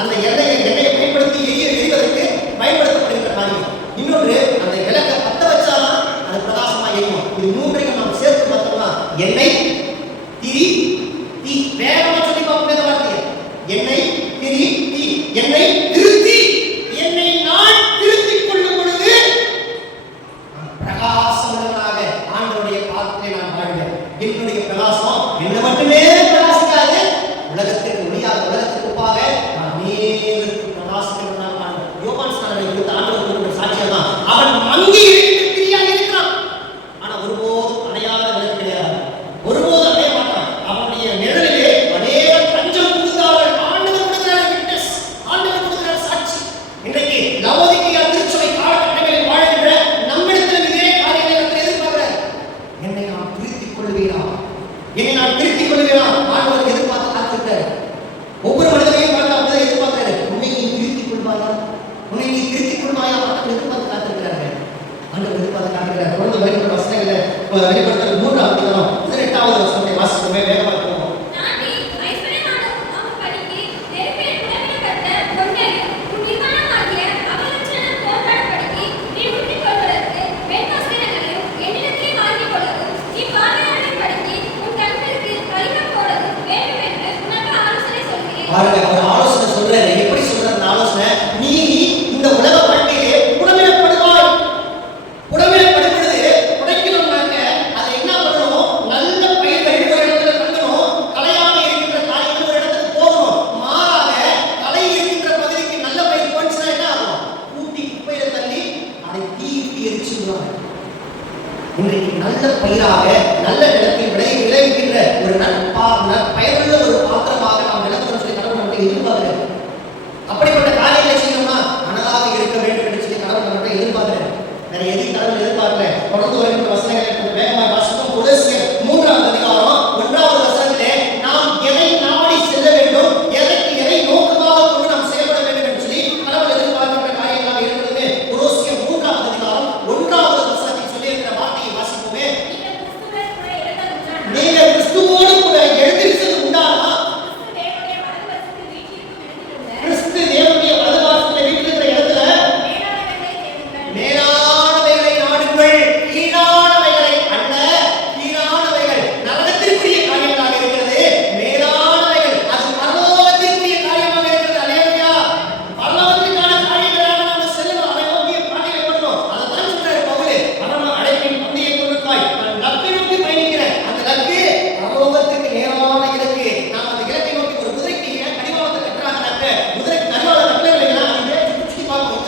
அந்த எண்ணெயை பயன்படுத்தி எரிவதற்கு பயன்படுத்தப்படுகின்ற காரியம். இன்னொன்று அந்த விளக்கை பற்ற வச்சாதான் அது பிரகாசமாக எரியும். இது 3ஐயும் நாம் சேர்த்து பார்த்தோம்னா எண்ணெய், திரி, தீ. வேகமா சொல்லி பார்ப்போம் இந்த வார்த்தையை. எண்ணெய், திரி, தீ. எண்ணெய் திருத்தி, என்னை நான் திருத்திக் கொள்ளும் பொழுது பிரகாசமுள்ளவனாக ஆண்டவருடைய பாதத்திலே நான் வாழ்வேன். என்னுடைய பிரகாசம் என்ன மட்டுமே பிரகாசிக்காது, உலகத்திற்கு ஒளியாக, உலகத்துக்கு ஒப்பாக நான் அநேகருக்கு பிரகாசிக்கிறவனாக வாழ்வேன். யோவான் ஸ்நானனை குறித்து ஆண்டவர் சாட்சியம் தான். அவன் அங்கே இருக்கிறான், ஆனா ஒருபோதும் ஆண்டவர் எதிர்பார்த்து காத்திருக்கிறார்கள். ஆண்டவர் எதிர்பார்த்து காத்திருக்கிறார். தொடர்ந்து வெளிப்படுற வசனங்களை வெளிப்படுத்தல் 3ஆம் அதிகாரம் 18வது வசனத்தை வாசிக்கவே வேகமாக போவோம். பாருங்க, அவர் ஆலோசனை சொல்றாரு. எப்படி சொல்றாரு ஆலோசனை? நீ இந்த உலக வாழ்க்கையிலே புடமிடப்படுவாய். புடமிடப்படுவது புடைக்கணும்னாக்க அதை என்ன பண்ணணும்? நல்ல பயிர்கள் ஒரு இடத்துல பண்ணணும். களையாக இருக்கின்ற காரியங்கள் ஒரு இடத்துக்கு போகணும். மாறாக களை இருக்கின்ற பகுதிக்கு நல்ல பயிர் போச்சுன்னா என்ன ஆகும்? கூட்டி குப்பையில தள்ளி அதை தீட்டி எரிச்சுடுவாங்க. இன்றைக்கு நல்ல பயிராக நல்ல நிலத்தில் விளைவிக்கின்ற ஒரு பயனுள்ள ஒரு பாத்திரமாக நாம் விளக்கணும் சொல்லி கடவுள் நம்மை எதிர்பார்க்கிறார். அப்படிப்பட்ட காரியங்களை செய்யணும்னா மனதாக இருக்க வேண்டும் என்று சொல்லி கடவுள் நம்மை எதிர்பார்க்கிறார். வேற எதையும் கடவுள் எதிர்பார்க்கல. தொடர்ந்து வருகின்ற வசனங்களை வேகமாக வாசிப்போம். கொலோசியர் 3ஆம் அதிகாரம் 1வது வசனத்திலே நாம் எதை நாடி செல்ல வேண்டும், எதை நோக்கமாக கொண்டு நாம் செயல்பட வேண்டும் என்று சொல்லி கடவுள் எதிர்பார்க்கின்ற காரியங்களாக இருக்கிறது. கொலோசியர் 3ஆம் அதிகாரம் 1வது வசனத்தில் சொல்லி இருக்கிற வார்த்தையை வாசிப்போமே. நீங்கள் கிறிஸ்துவோடு கூட எழுந்திருச்சது உண்டானா? கிறிஸ்து தேவனுடைய வலதுபார்சத்தில் வீற்றிருக்கிற இடத்துல மேலானவைகளை நாடுங்கள், கீழானவைகளை அல்ல. கீழானவைகள் நரகத்திற்குரிய காரியங்களாக இருக்கிறது. மேலானவைகள் அது பரலோகத்திற்குரிய காரியமாக இருக்கிறது. அல்லேலூயா. பரலோகத்திற்கான காரியங்களாக நாம் செல்லணும். அதை நோக்கி பாதையை பண்ணணும். அதைத்தான் சொல்றாரு பவுல். பரம அழைப்பின் பந்தய பொருட்காய் நான் லக்கை நோக்கி பயணிக்கிறேன். அந்த லக்கு பரலோகத்துக்கு நேரான இலக்கு. நாம் அந்த இலக்கை நோக்கி ஒரு குதிரைக்கு கடிவாளத்தை கட்டுறாங்கனாக்க குதிரைக்கு கடிவாளம் கட்டலைன்னா அப்படியே சுற்றி பார்க்கும்.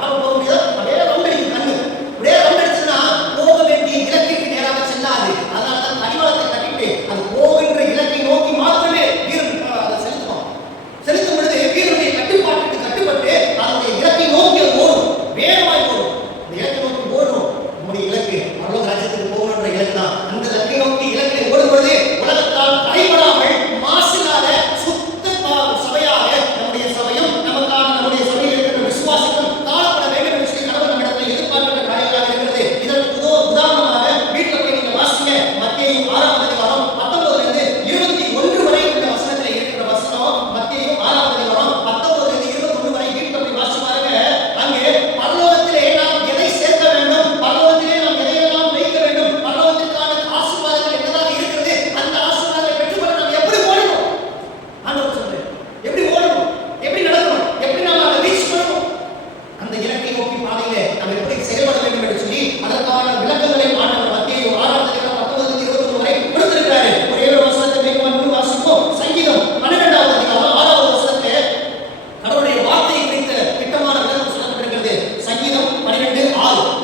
காலம் போக முடியாது. அப்படியே ரவுண்ட் அடிக்கும் கண்ணு. அப்படியே ரவுண்ட் அடிச்சுன்னா போக வேண்டிய இலக்கிற்கு நேராக செல்லாது. அதனால தான் கடிவாளத்தை கட்டிட்டு அது போகின்ற இலக்கை நோக்கி மாத்திரமே வீரன் அதை செலுத்துவோம். செலுத்தும் பொழுது வீரனுடைய கட்டுப்பாட்டுக்கு கட்டுப்பட்டு அதனுடைய இலக்கை நோக்கி அது ஓடும். வேகமாய் ஓடும். அந்த இலக்கை நோக்கி ஓடும். நம்முடைய இலக்கு பரலோக ராஜ்யத்துக்கு போகணுன்ற இலக்கு தான். அந்த இலக்கை நோக்கி இலக்கை ஓடும் பொழுது உலகத்தால் கைப்படாமல் மாசில்லாத சுத்த சபையாக நம்முடைய சபையும் நம்முடைய சபையில் இருக்கிற விசுவாசமும் காணப்பட வேண்டும் என்று சொல்லி கடவுள் நம்மிடத்தில் எதிர்பார்க்கின்ற காரியங்களாக இருக்கிறது. இதற்கு உதாரணமாக வீட்டில் போய் நீங்க வாசிங்க. மத்தேயு 6ஆம் அதிகாரம் 19லிருந்து 21 வரை உள்ள வசனத்தில் இருக்கிற வசனம். மத்தேயு 6ஆம் அதிகாரம் 19லிருந்து 21 வரை வீட்டில் போய் வாசி பாருங்க. அங்கே பரலோகத்திலே நாம் எதை சேர்க்க வேண்டும், பரலோகத்திலே நாம் எதையெல்லாம் வைக்க வேண்டும், பரலோகத்திற்கான ஆசீர்வாதங்கள் என்னதாக இருக்கிறது, அந்த ஆசீர்வாதத்தை பெற்றுக்கொள்ள நாம் எப்படி ஓடணும்? ஆண்டவர் சொல்றாரு. எப்படி ஓடணும், எப்படி நடக்கணும், எப்படி நாம் அதை ரீச் பண்ணணும், அந்த இலக்கை நோக்கி பாதையிலே நாம் எப்படி செயல்பட வேண்டும் என்று சொல்லி அதற்கான விளக்கங்களை ஆண்டவர் மத்தேயு 6ஆம் அதிகாரம் 19லிருந்து 21 வரை கொடுத்திருக்கிறாரு. ஒரே ஒரு வசனத்தை வேகமாக வாசிப்போம். சங்கீதம் 12ஆம் அதிகாரம் 6வது வசனத்திலே கடவுளுடைய வார்த்தையை குறித்த திட்டமான விளக்கம் சொல்லப்பட்டிருக்கிறது. சங்கீதம் 12:6.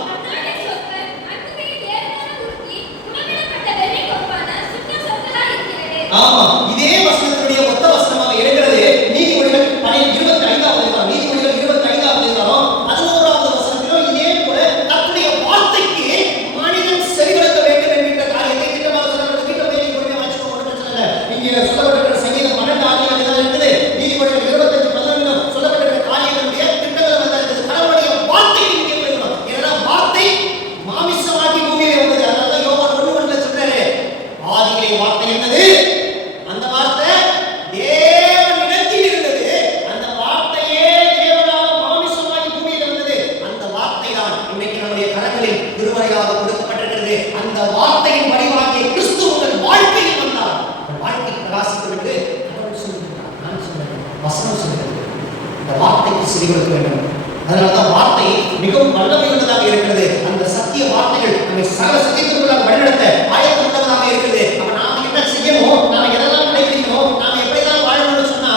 ஆமா, இதே வசனத்துடைய மொத்த வசனமாக இருக்கிறது. நீதிமொழிகள் 25ஆம் அதிகாரம், நீதிமொழிகள் 25ஆம் அதிகாரம் 11வது வசனத்திலும் இதே போல கர்த்தருடைய வார்த்தைக்கு மனிதன் செவிமடுக்க வேண்டும் என்கிற காரியத்தை திட்டமாக சொல்லப்பட்டு வீட்டை போய் நீங்க பொறுமையா வாசிக்க ஒன்றும் பிரச்சனை இல்லை. இங்கே சொல்லப்பட்டிருக்கிற சங்கீதம் 12 அதிகாரம் இருக்குது. நீதிமொழிகள் 25:11 சொல்லப்பட்டிருக்கிற காரியங்களுடைய திட்டங்கள் வந்து இருக்குது. கடவுளுடைய வார்த்தைக்கு நீங்க போயிடணும். ஏன்னா வார்த்தை மாமிசமாகி பூமியிலே வந்தது. அதனால யோவான் 1:1 சொல்றாரு, ஆதியிலே வார்த்தை என்னது, அந்த வார்த்தை தேவனிடத்தில் இருந்தது, அந்த வார்த்தையே தேவனாக மாமிசமாகி பூமியில் வந்தது. அந்த வார்த்தை தான் இன்னைக்கு நம்முடைய கரங்களில் திருமறையாக கொடுக்கப்பட்டிருக்கிறது. அந்த வார்த்தையின் வடிவாகிய கிறிஸ்து உங்கள் வாழ்க்கையில் வந்தார். அந்த வாழ்க்கை பிரகாசித்து விட்டு கடவுள் சொல்லுகிறார், நான் சொல்லுகிறேன், வசனம் சொல்லுகிறது. இந்த வார்த்தைக்கு செவி கொடுக்க வேண்டும். அதனால்தான் வார்த்தை மிகவும் வல்லமை உள்ளதாக இருக்கிறது. அந்த சத்திய வார்த்தைகள் நம்மை சகல சத்தியத்திற்குள்ளாக வழிநடத்த ஆயத்தம் உள்ளதாக இருக்கிறது. அப்ப நாம என்ன செய்யணும், நாம எதெல்லாம் கடைபிடிக்கணும், நாம எப்படிதான் வாழணும்னு சொன்னா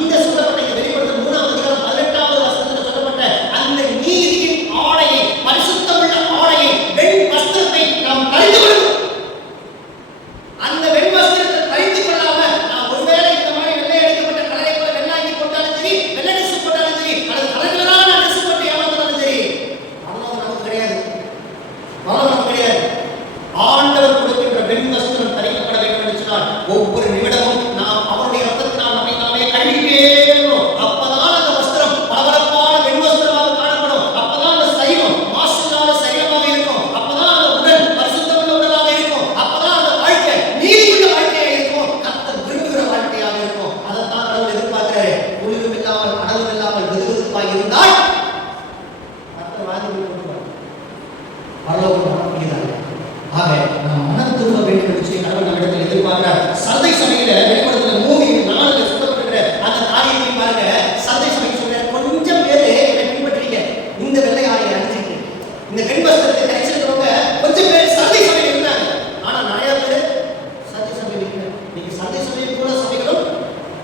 இந்த சொல்லப்பட்ட இந்த வெளிப்படுத்தல் 3ஆம் அதிகாரம் 18வது வசனத்தில் சொல்லப்பட்ட அந்த நீதியின் ஆடையை, பரிசுத்தமுள்ள ஆடையை, வெண் வஸ்திரத்தை நாம் தரித்து கொள்ளணும். அந்த வெண் வஸ்திரத்தை தரித்து கொள்ளாம நாம் ஒருவேளை இந்த மாதிரி வெள்ளை அடிக்கப்பட்ட கலரை போல வெள்ளாங்கி போட்டாலும் சரி, வெள்ளை ட்ரெஸ் போட்டாலும் சரி, அல்லது கலர்களான ட்ரெஸ் போட்டு ஏமாந்தாலும் சரி, அவ்வளவு நமக்கு கிடையாது. ஆண்டவர் கொடுக்கின்ற இருந்தால் கர்த்தர் வாழ்ந்து விடுவார். பரலோகம் நமக்குரியதாக. ஆக நாம் மனம் திரும்ப வேண்டும் என்று சொல்லி கடவுள் நம்மிடத்தில் எதிர்பார்க்கிறார். சந்தை சபையில வெளிப்படுத்தின 3:4 சொல்லப்பட்டிருக்கிற அந்த காரியத்தை பாருங்க. சந்தை சபை சொல்ற கொஞ்சம் பேரு என்னை பின்பற்றீங்க. இந்த வெள்ளை ஆடையை அணிஞ்சிட்டு இந்த பெண் வஸ்திரத்தை தரிச்சிருக்கிறவங்க கொஞ்சம் பேர் சந்தை சபையில் இருந்தாங்க. ஆனா நிறைய பேர் சந்தை சபையில் இல்லை. இன்னைக்கு சந்தை சபையை போல சபைகளும்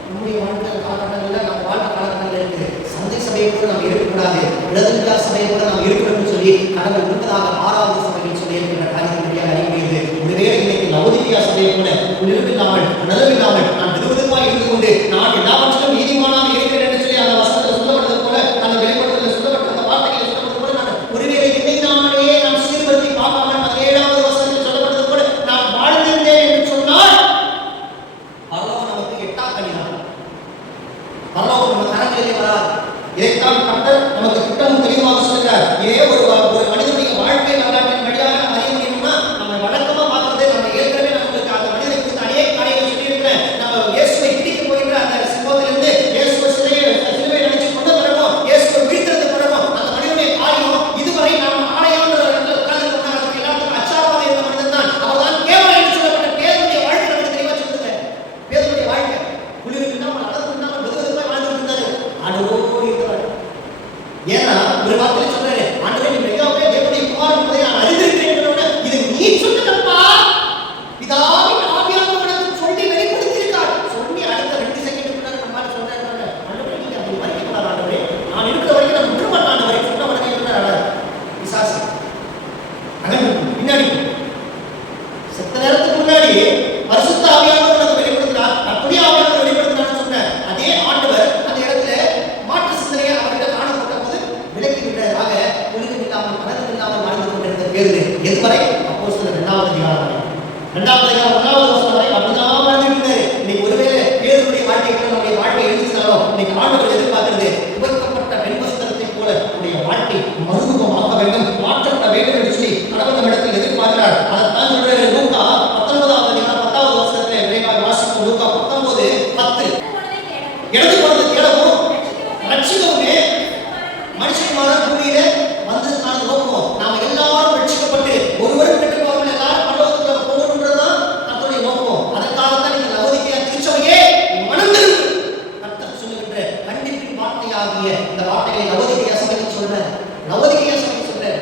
நம்முடைய வாழ்க்கை காலகட்டங்களில் நம்ம வாழ்க்கை காலகட்டங்களில் இருக்குது. சந்தை சபையை கூட நம்ம இருக்கக்கூடாது, இடதுகா சபையை கூட நம்ம இருக்கணும்னு சொல்லி கடவுள் இருப்பதாக 6வது சபையில் சொல்லி இருக்கிற காரியத்தை அறிவிக்கிறது. ஒருவேளை இன்னைக்கு லவோதிக்கேயா சபையை போல நிலவில்லாமல் நலவில்லாமல் நான் விதவிதமாக இருந்து கொண்டு நான் எல்லாவற்றிலும் நீதிமானாக இருக்கிறேன் என்று சொல்லி அந்த வசனத்தில் சொல்லப்பட்டது போல, அந்த வெளிப்படுத்தலில் சொல்லப்பட்ட அந்த வார்த்தைகளை சொல்லப்பட்டது போல, நான் ஒருவேளை என்னை நானே நான் சீர்படுத்தி பார்க்காமல் 17வது வசனத்தில் சொல்லப்பட்டது போல நான் வாழ்ந்திருந்தேன் என்று சொன்னால் பரலோகம் நமக்கு எட்டாக்கணிதான். பரலோகம் நம்ம கரங்களிலே வராது. இதைத்தான் கர்த்தர் நமக்கு திட்டமும் தெளிவாக சொல்கிறார். இதே ஒரு மனிதனுடைய வாழ்க்கை வரலாற்றின் வழியாக நம்ம அறிய முடியும்னா, நம்ம வழக்கமா பார்க்கறதே நம்ம ஏற்கனவே நம்மளுக்கு அந்த மனிதனை குறித்து அநேக காரியங்கள் சொல்லியிருக்கிறேன். நம்ம இயேசுவை பிடிக்க போகின்ற அந்த சம்பவத்திலிருந்து இயேசுவை சிலுவை நினைச்சு கொண்டு வரணும், இயேசுவை வீழ்த்துறது வரணும். அந்த மனிதனுடைய காரியம் இதுவரை நாம் ஆணையான்ற இடத்துல உட்கார்ந்து கொண்டாங்க. அதுக்கு எல்லாத்துக்கும் அச்சாரமாக இருந்த மனிதன் தான் அவர்தான் கேவலம் என்று சொல்லப்பட்ட பேதுடைய வாழ்க்கை நமக்கு தெளிவா சொல்லுங்க. பேதுடைய வாழ்க்கை குளிருக்கு இல்லாமல் நடந்து இல்லாமல் வெதுவெதுப்பாய் வாழ்ந்துட்டு இருந்தாரு. ஆண்டவரோடு இருக்கிறார். ஏன்னா ஒரு வார்த்தையில சொல்றாரு, ஆண்டவரே நீ மெய்யாவே தேவனுடைய குமாரன் என்பதை நான் அறிந்திருக்கிறேன் என்றவுடனே, இது நீ சொன்னதப்பா, பிதாவின் ஆவியானவர் உனக்கு சொல்லி வெளிப்படுத்தியிருக்கார். சொல்லி அடுத்த 2 செகண்டுக்குள்ள நம்ம சொல்றாரு, ஆண்டவரே நீங்க அப்படி மறைக்கப்படாத ஆண்டவரே, நான் இருக்கிற வரைக்கும் நான் விட்டுற மாட்டேன் ஆண்டவரே சொன்ன உடனே இருக்கிறார் பிசாசு. பின்னாடி செத்த நேரத்துக்கு முன்னாடி பரிசுத்த ஆவியானவர் உனக்கு வெளிப்படுத்தினார், அப்படியே ஆவியானவர் வெளிப்படுத்தினார்னு சொன்ன அதே ஆண்டவர் அந்த இடத்துல மாற்று சிந்தனையை அவர்கிட்ட காணப்பட்ட போது விலக்கி விட்டதாக ஒழுங்கு இல்லாமல் மனதில் இல்லாமல் வாழ்ந்து கொண்டிருந்த பேதுரு எதுவரை அப்போஸ்தலர் 2வது அதிகாரம் வரை 2வது அதிகாரம் 1வது வசனம் வரை அப்படிதான் வாழ்ந்துட்டு இருந்தாரு. இன்னைக்கு ஒருவேளை பேதுருடைய வாழ்க்கையை கூட நம்முடைய வாழ்க்கை எழுதினாலும் இன்னைக்கு ஆண்டவர் எதிர்பார்க்கிறது துவைக்கப்பட்ட பெண் வஸ்திரத்தை போல நம்முடைய வாழ்க்கை மறுமுகமாக வேண்டும், மாற்றப்பட வேண்டும் என்று சொல்லி கடவுள் நம்மிடத்தில் எதிர்பார்க்கிறார். அதைத்தான் சொல்றாரு லூக்கா 19வது அதிகாரம் 10வது வசனத்திலே விரைவாக வாசிப்போம். லூக்கா 19:10 இடது புறத்தை தேடவும் ரட்சிக்கவுமே மனுஷகுமாரன் பூமியில வந்ததுக்கான நோக்கம் நாம எல்லாரும் ரட்சிக்கப்பட்டு ஒருவரும் கெட்டு போகாமல் எல்லாரும் பரலோகத்துக்கு போகணும்ன்றதுதான் கர்த்தருடைய நோக்கம். அதற்காகத்தான் நீங்க லவோதிக்கேயா திருச்சபையே மனம் திரும்பு கர்த்தர் சொல்லுகின்ற கண்டிப்பின் வார்த்தையாகிய இந்த வார்த்தைகளை லவோதிக்கேயா சபைக்கு சொல்றேன். லவோதிக்கேயா சபைக்கு சொல்றேன்.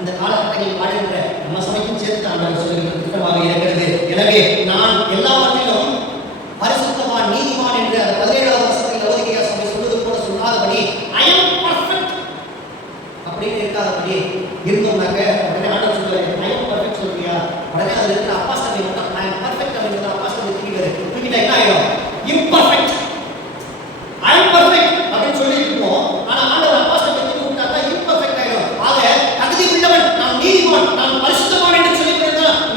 இந்த காலகட்டங்களில் வாழ்கின்ற நம்ம சபைக்கும் சேர்த்து ஆண்டவர் சொல்லுகிற திட்டமாக இருக்கிறது. எனவே நான் எல்லாவற்றிலும் பரிசுத்தவான் நீதிமான் என்று அந்த 17வது வசனத்தில் லவோதிக்கேயா சபை சொல்வது போல சொல்லாதபடி ஐ அம் பர்ஃபெக்ட் அப்படின்னு இருக்காதபடி இருந்தோம்னாக்க உடனே ஆண்டவர் சொல்லுவாரு ஐ அம் பர்ஃபெக்ட் சொல்றியா, உடனே அதில் இருக்கிற அப்பாஸ்தலை மட்டும் ஐ அம் பர்ஃபெக்ட் அப்படிங்கிற அப்பாஸ்தலை தூக்கிட்டு என்ன ஆயிடும், இம்பர்ஃபெக்ட். ஐ அம் பர்ஃபெக்ட் அப்படின்னு சொல்லிட்டு இருப்போம். ஆனா ஆண்டவர் அப்பாஸ்தலை தூக்கி விட்டாக்கா இம்பர்ஃபெக்ட் ஆயிடும். ஆக தகுதி உள்ளவன், நான் நீதிமான், நான் பரிசுத்தவான் என்று சொல்லி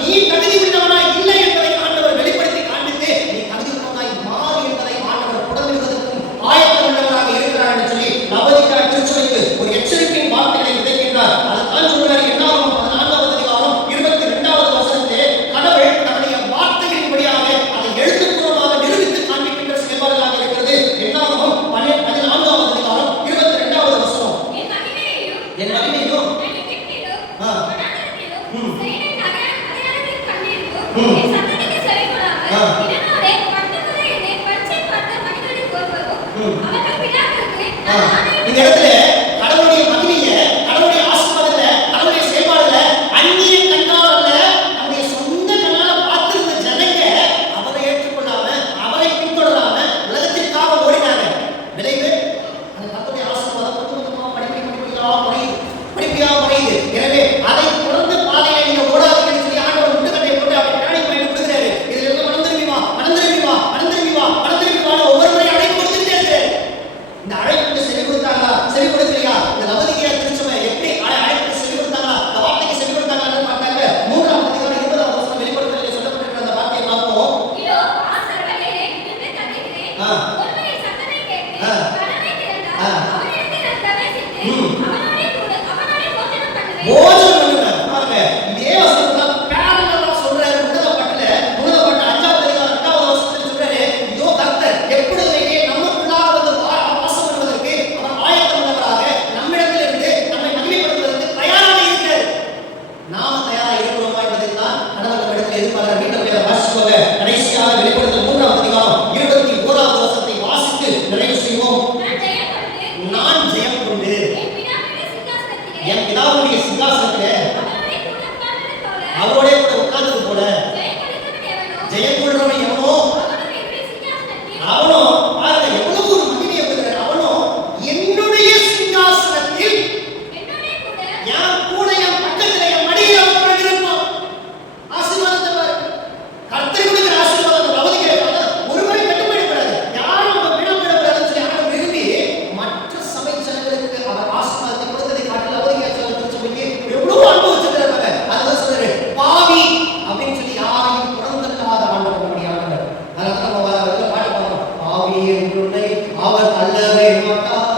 நீ தகுதி உள்ளவனா இல்லை என்பதை ஆண்டவர் வெளிப்படுத்தி காண்பித்து நீ தகுதி உள்ளவனாய் மாறு என்பதை ஆண்டவர் புடமிடுவதற்கும் ஆயத்தம் உள்ளவராக இருக்கிறார் என்று சொல்லி லவோதிக்கேயா திருச்சபைக்கு ஒரு எச்சரிக்கையின் வார்த்தைகளை விதைக்கின்றார். அதைத்தான் சொல்றாரு. 14வது அதிகாரம் 22வது வசனத்திலே கடவுள் தன்னுடைய வார்த்தைகளின்படியாக அதை எழுத்துப்பூர்வமாக நிரூபித்து காண்பிக்கின்ற செயல்பாடுகளாக இருக்கிறது. 14வது அதிகாரம் 22வது வசனம், என் மகிமையிலும் இந்த இடத்துல கடவுளுடைய மகிமையை, கடவுளுடைய ஆசீர்வாதத்தை, கடவுளுடைய செயல்பாடுல அந்நிய கண்ணால் அல்ல நம்முடைய சொந்த கண்ணால பார்த்திருந்த ஜனங்க அவரை ஏற்றுக்கொள்ளாம அவரை பின்தொடராம உலகத்திற்காக ஓடினாங்க. விளைவு அந்த கடவுளுடைய ஆசீர்வாதம் கொஞ்சமா படிப்படியா குறையுது. எனவே அதை தொடர்ந்து பாதையை நீங்க ஓடாதீங்கன்னு சொல்லி ஆண்டவர் முட்டுக்கட்டை போட்டு அப்படி பின்னாடி போயிட்டு கொடுக்குறாரு. இதுல இருந்து மனம் திரும்பி வா, மனம் திரும்பி வா, மனம் திரும்பி வா, மனம் திரும்பி வா ஒவ்வொரு முறை அழைப்பு கொடுத்துட்டே இருக்கு. இந்த அழைப்புக்கு செவி கொடுத்தாங்களா, செவி கொடுக்கலையா? இந்த லவோதிக்கேயா திருச்சபை எப்படி அழைப்புக்கு செவி கொடுத்தாங்களா, இந்த வார்த்தைக்கு செவி கொடுத்தாங்கன்னு பார்த்தாங்க. 3வது அதிகாரம் 20வது வசனம் வெளிப்படுத்தலில் சொல்லப்பட்டிருக்கிற அந்த வார்த்தையை பார்ப்போம். இதோ ஆசர்வலையிலே நின்று கண்டிக்கிறேன், ஒருவரை சத்தத்தை கேட்டு கடனை திறந்தார், அவனிடத்தில் நான் பிரவேசித்து அவனோடே போஜனம் பண்ணுவேன். பாருங்க, இதே வசனம் தான் பேரலா சொல்றாரு. உன்னதப்பட்ட 5வது அதிகாரம் 2வது வசனத்தில் சொல்றாரு, இதோ கர்த்தர் எப்பொழுதுமே நமக்குள்ளாக வந்து வாசம் பண்ணுவதற்கு அவர் பிதாவுடைய சிங்காசனத்திலே அவரோட கூட உட்கார்ந்தது போல ஜெயம் கொள்றவன் எவனோ அவனோ பாருங்க எவ்வளவு ஒரு மகிமையை பெறுகிறார். அவனோ என்னுடைய சிங்காசனத்தில் என் கூட என் பக்கத்துல என் மடியில அவன் இருப்பான். ஆசீர்வாதத்தை பாருங்க. கர்த்தர் கொடுக்கிற ஆசீர்வாதம் அவதிக்கிறத ஒருவரை கட்டுப்படக்கூடாது, யாரும் அவங்க விடப்படக்கூடாதுன்னு சொல்லி அவர் விரும்பி மற்ற சபை ஜனங்களுக்கு அவர் ஆசீர்வாதத்தை கொடுத்ததை காட்டில் அவதிக்க சொல்லிக்கு எவ்வளவு அனுபவிச்சிருக்கிறாங்க. அதுதான் சொல்றாரு பாவி அப்படின்னு சொல்லி யாரையும் புறந்தள்ளாத ஆண்டவர் நம்முடைய ஆண்டவர். அதனால நம்ம பாட்டு பாடுறோம், பாவி என்றுன்னை அவர் அல்லவே மாட்டார்,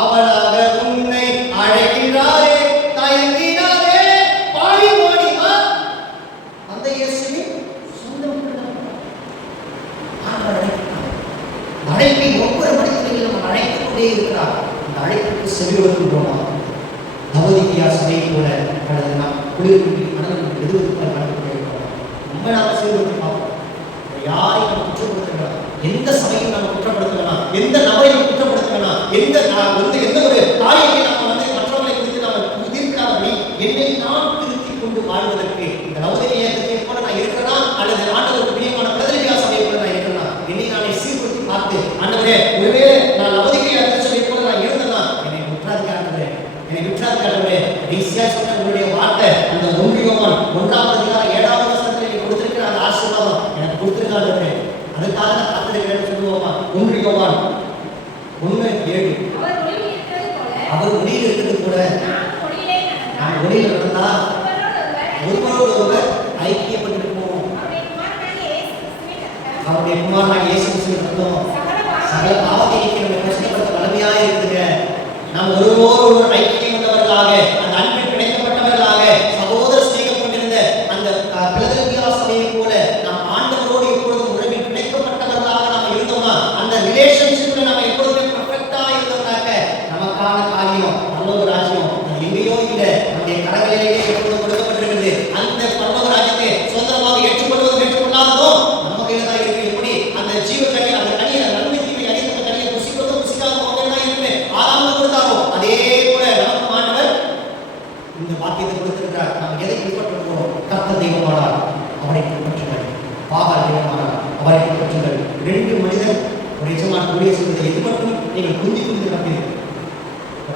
அவளாக உன்னை அழைக்கிறாரே தயங்கினாரே பாவி ஓடிவா. அந்த இயேசுவின் சொந்தம் அழைப்பை ஒவ்வொரு மனிதனையும் நம்ம அழைத்துக் கொண்டே இருக்கிறார். அந்த அழைப்புக்கு செவிவருகின்றோமா? நவதியா சபையை போல கடந்த நாம் குளிர்வின்றி மனதில் எதிர்ப்பு நடந்து நம்ம நாம செவிவருக்கு பார்ப்போம். யாரையும் நம்ம குற்றப்படுத்தலாம், எந்த சபையும் நம்ம குற்றப்படுத்தலாம், எந்த நபரையும் குற்றப்படுத்தலாம், எந்த ஒரு காரியத்தை நம்ம மற்றவர்களை குறித்து நம்ம தீர்க்காதபடி என்னை நான் திருத்திக் கொண்டு வாழ்வதற்கு இந்த நவதிய இயக்கத்தை போல நான் இருக்கிறேனா அல்லது ஆண்டவருக்கு பிரியமான பிரதிநிதியா சபையை போல நான் இருக்கிறேனா, என்னை நானே சீர்படுத்தி பார்த்து ஆண்டவரே ஒருவேளை நான் நவதிய சபையை போல நான் இருந்தேனா என்னை விட்டுறாதுக்காகவே என்னை விட்டுறாதுக்காகவே ஈஸியா சொன்ன உங்களுடைய வார்த்தை அந்த 1 யோவான் 1ஆம் அதிகாரம் 7ஆம் வசனத்தில் நீ கொடுத்திருக்கிற அந்த ஆசீர்வாதம் எனக்கு கொடுத்திருக்காதே, அதுக்காக நான் காத்திருக்கிறேன்னு சொல்லுவோமா? 1 யோவான் 1:7 அவர் ஒளியில் இருக்கிறது போல நான் ஒளியில் நடந்தா ஒருவரோடு ஒருவர் ஐக்கியப்பட்டிருப்போம். அவருடைய குமாரனாகிய இயேசு கிறிஸ்துவின் ரத்தம் சகல பாவத்தை நீக்கி நம்மை பரிசுத்தப்படுத்த வல்லமையாக இருக்குதுங்க. நாம் ஒருவரோடு ஒருவர் ஐக்கியம் கொண்டவர்களாக அந்த அன்பில் பிணைக்கப்பட்டவர்களாக சகோதர ஸ்நேகம் கொண்டிருந்த அந்த பிலதெல்பியா சபையை போல நாம் ஆண்டவரோடு எப்பொழுதும் உறவில் பிணைக்கப்பட்டவர்களாக நாம் இருந்தோம்னா அந்த ரிலேஷன்ஷிப்ல நம்ம எப்பொழுதுமே பெர்ஃபெக்ட்டா இருந்தோம்னாக்க நமக்கான காரியம் பரலோக ராஜ்யம் அது எங்கேயோ இல்லை, நம்முடைய கரங்களிலேயே எப்பொழுதும் கொடுக்கப்பட்டிருக்கிறது. அந்த பரலோக ராஜ்யத்தை சொந்தமாக ஏற்றுக்கொள்வதும் ஏற்றுக்கொள்ளாததும் நம்ம கையில தான் இருக்கு. எப்படி அந்த ஜீவ கனி அந்த கனியை நன்மை தீமை அறிந்த கனியை ருசிப்பதும் ருசிக்காததும் அவங்க தான் இருக்கு. ஆதாரம் கொடுத்தாரோ அதே போல நமக்கு ஆண்டவர் இந்த வாக்கியத்தை கொடுத்திருக்கிறார். நாம் எதை பின்பற்றுகிறோம்? கர்த்தர் தெய்வமானார் அவரை பின்பற்றுங்கள், பாகால் தெய்வமானார் அவரை பின்பற்றுங்கள். 2 மனிதர் ஒரு எஜமான் கூடிய சொல்வதை எது மட்டும் நீங்கள் குந்தி குந்தி கட்டீர்கள்.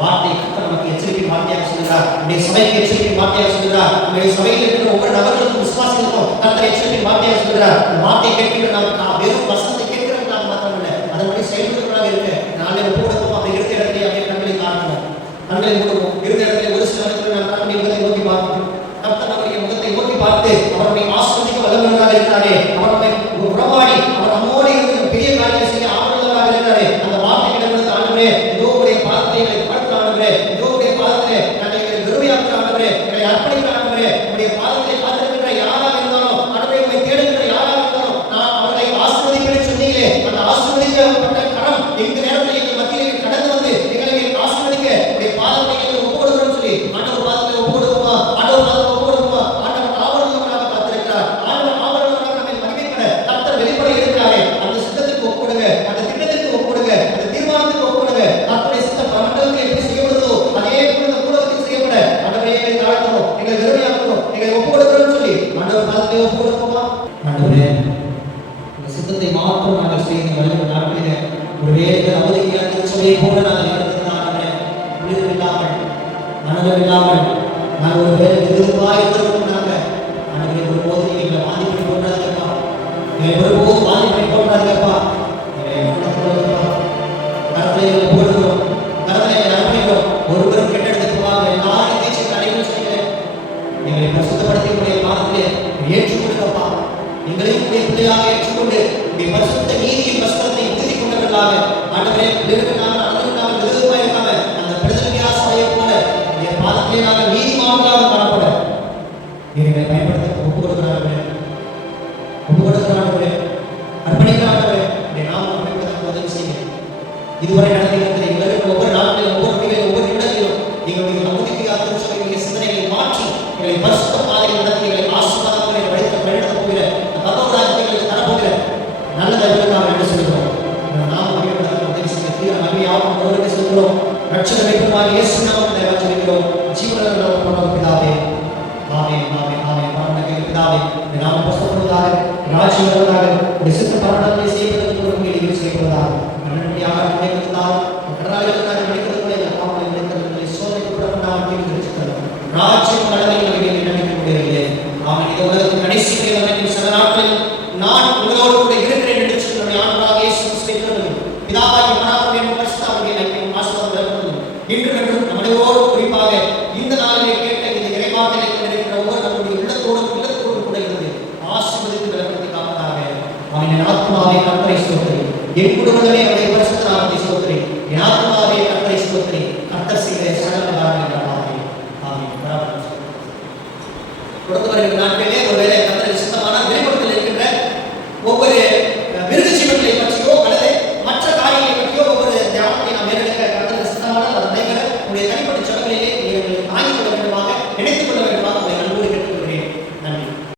வார்த்தை கர்த்தர் நமக்கு எச்சரிக்கை வார்த்தையாக சொல்கிறார். நம்முடைய சபைக்கு எச்சரிக்கை வார்த்தையாக சொல்கிறார். நம்முடைய சபையில் இருக்கிற ஒவ்வொரு நபர்களுக்கும் விசுவாசிகளுக்கும் கர்த்தர் எச்சரிக்கை வார்த்தையாக சொல்கிறார். இந்த வார்த்தையை கேட்கிற நாம் வெறும் வசனத்தை கேட்கிறவர்களாக மாத்திரமல்ல, அதன்படி செயல்படுவதாக இருக்க நாளை ஒப்புக்கொடுப்போம். அப்படி இருந்த இடத்துல அப்படியே கண்களை காட்டணும், கண்களை மூடுவோம். இருந்த இடத்துல ஒரு சில இடத்துல நாம் கண்ணுடைய முகத்தை நோக்கி பார்க்கணும். கர்த்தர் நம்முடைய முகத்தை நோக்கி பார்த்து அவருடைய ஆசீர்வதிக்க வல்லவராக இருக்கிறாரே, அவருடைய உறவாடி அவர் நம்மோடு இருந்து பெரிய காரியத்தை செய்ய ஆவலுள்ளவராக இருக்கிறாரே. அந்த வார்த்தை கிடக்கிறது ஆண்டவரே இதோ உடைய பாதத்தை படுத்த ஆண்டவரே, இதோ உடைய பாதத்திலே நாங்கள் எங்களை விரும்பியாக்குற ஆண்டவரே, எங்களை அர்ப்பணிக்கிற ஆண்டவரே, உடைய பாதத்தை காத்திருக்கின்ற யாராக இருந்தாலும் ஆண்டவரே உங்களை தேடுகின்ற யாராக இருந்தாலும் நான் அவர்களை ஆசீர்வதிக்கிறேன் சொன்னீங்களே, அந்த ஆசீர்வதிக்கப்பட்ட கரம் இந்த நேரத்தில் எங்கள் மத்தியில் கடந்து வந்து எங்களை ஆசீர்வதிக்க உடைய பாதத்தை எங்களை ஒப்பு கொடுக்கிறோம்னு சொல்லி ஆண்டவர் பாதத்தை ஒப்பு கொடுக்குமா, ஆண்டவர் பாதத்தை ஒப்பு கொடுக்குமா. ஆண்டவர் ஆவரணமாக காத்திருக்கிறார். ஆண்டவர் ஆவரணமாக நம்மை மகிமைப்பட கர்த்தர் வெளிப்பட இருக்கிறாரே. அந்த சித்தத்துக்கு ஒப்பு கொடுங்க, அந்த திட்டத்திற்கு ஒப்பு கொடுங்க, அந்த தீர்மானத்துக்கு ஒப்பு கொடுங்க. கர்த்தருடைய சித்தம் மண்டலத்தில் எப்படி செய்யப்படுதோ அதே போல இந்த உலகத்தில் செய்யப்பட ஆண்டவரே எங்களை தாழ்த்தணும், எங்களை வெறுமையாக்கணும், எங்களை ஒப்பு கொடுக்கிறோம்னு சொல்லி ஆண்டவர் பாதத்தை ஒப்பு கொடுப்போமா? ஆண்டவரே இந்த சித்தத்தை மாத்திரம் நாங்கள் செய்து வருகிற நாட்களிலே ஒருவேளை அவதிக்கு திருச்சபையை போல நாங்கள் நடத்துகிற ஆண்டவரே புரிதல் இல்லாமல் மனதம் இல்லாமல் நாங்கள் ஒரு வேலை எதிர்ப்பாக இருந்திருக்கோம்னாங்க ஆண்டவரே ஒருபோது எங்களை பாதிப்பை போன்றாதுப்பா, எங்களை ஒருபோது பாதிப்பை போன்றாதுப்பா, கரத்தில் எங்களை போடுகிறோம், கரத்தில் எங்களை அர்ப்பணிக்கிறோம். ஒருவரும் கெட்டெடுத்துக்குவாங்க எல்லாரும் தேய்ச்சி நடைபெற சொல்கிறேன். எங்களை பரிசுத்தப்படுத்தி உடைய பாதத்திலே ஏற்றுக்கொடுக்கப்பா, எங்களையும் உடைய பிள்ளையாக ஏற்றுக்கொண்டு உடைய பரிசுத்த நீதியின் வஸ்திரத்தை உறுதி கொண்டவர்களாக ஆண்டவரே நெருங்கினாங்க நடந்துவிட்டாங்க விருதுமாக இருக்காங்க அந்த பிரதிநிதியா சபையை போல உடைய பாதத்திலே நாங்கள் நீதிமான்களாக காணப்பட எங்களை பயன்படுத்த ஒப்பு கொடுக்கிறார்களே, ஒப்பு கொடுக்கிறார்களே, அர்ப்பணிக்கிறார்களே. உடைய நாமம் பயன்படுத்த உதவி செய்யுங்க. இதுவரை நடத்தியிருக்கிற எங்களுக்கு ஒவ்வொரு நாட்களிலும் ஒவ்வொரு நிலையிலும் ஒவ்வொரு இடத்திலும் எங்களுடைய நம்பிக்கையாக திருச்சபையுடைய சிந்தனைகளை மாற்றி எங்களை பரிசுத்த பாதையில் நடத்தி எங்களை ஆசீர்வாதங்களை வழிநடத்த போகிற பரலோகராஜ்யத்தை தரப்போகிற நல்ல தருணமாக என்று சொல்கிறோம். நாம பயன்படுத்த உதவி செய்ய நன்மையாகவும் ஒருவருக்கு சொல்கிறோம். ரட்சகரை இயேசு நாமத்தை ஜீவன ராஜ்யம் வருவதாக, உடைய சித்த பரமத்தை செய்வதற்கு ஒரு நீதி செய்வதாக, மன்னனுடையாக நினைத்தால் கடனாளிகளுக்காக நினைப்பதுகளை காவலை நினைத்தவர்களை சோதனைக்குட்படாமல் தீர்த்திருக்கிறார். ராஜ்யம் கடலை வகையை நினைக்க முடியவில்லை. அவன் இந்த உலகத்தின் கடைசி வரைக்கும் சில நாட்களில் நான் உங்களோடு கூட இருக்கிறேன் என்று சொல்லி ஆண்டவராக இயேசு கிறிஸ்துவின் பிதாவாகிய பரமபிதாவின் பரிசுத்தவான்களின் ஐக்கியம் ஆசீர்வாதம் இன்றும் என்றும் நம்மளோடு குறிப்பாக இந்த நாளிலே கேட்ட இந்த இறைவார்த்தையை கொண்டிருக்கிற ஒவ்வொரு நம்முடைய இல்லத்தோடு கூட இருந்து ஆசீர்வதித்து பலப்படுத்தி காப்பதாக. அவனின் ஆத்மாவை கர்த்தரை ஸ்தோத்திரி. என் குடும்பமே அவரை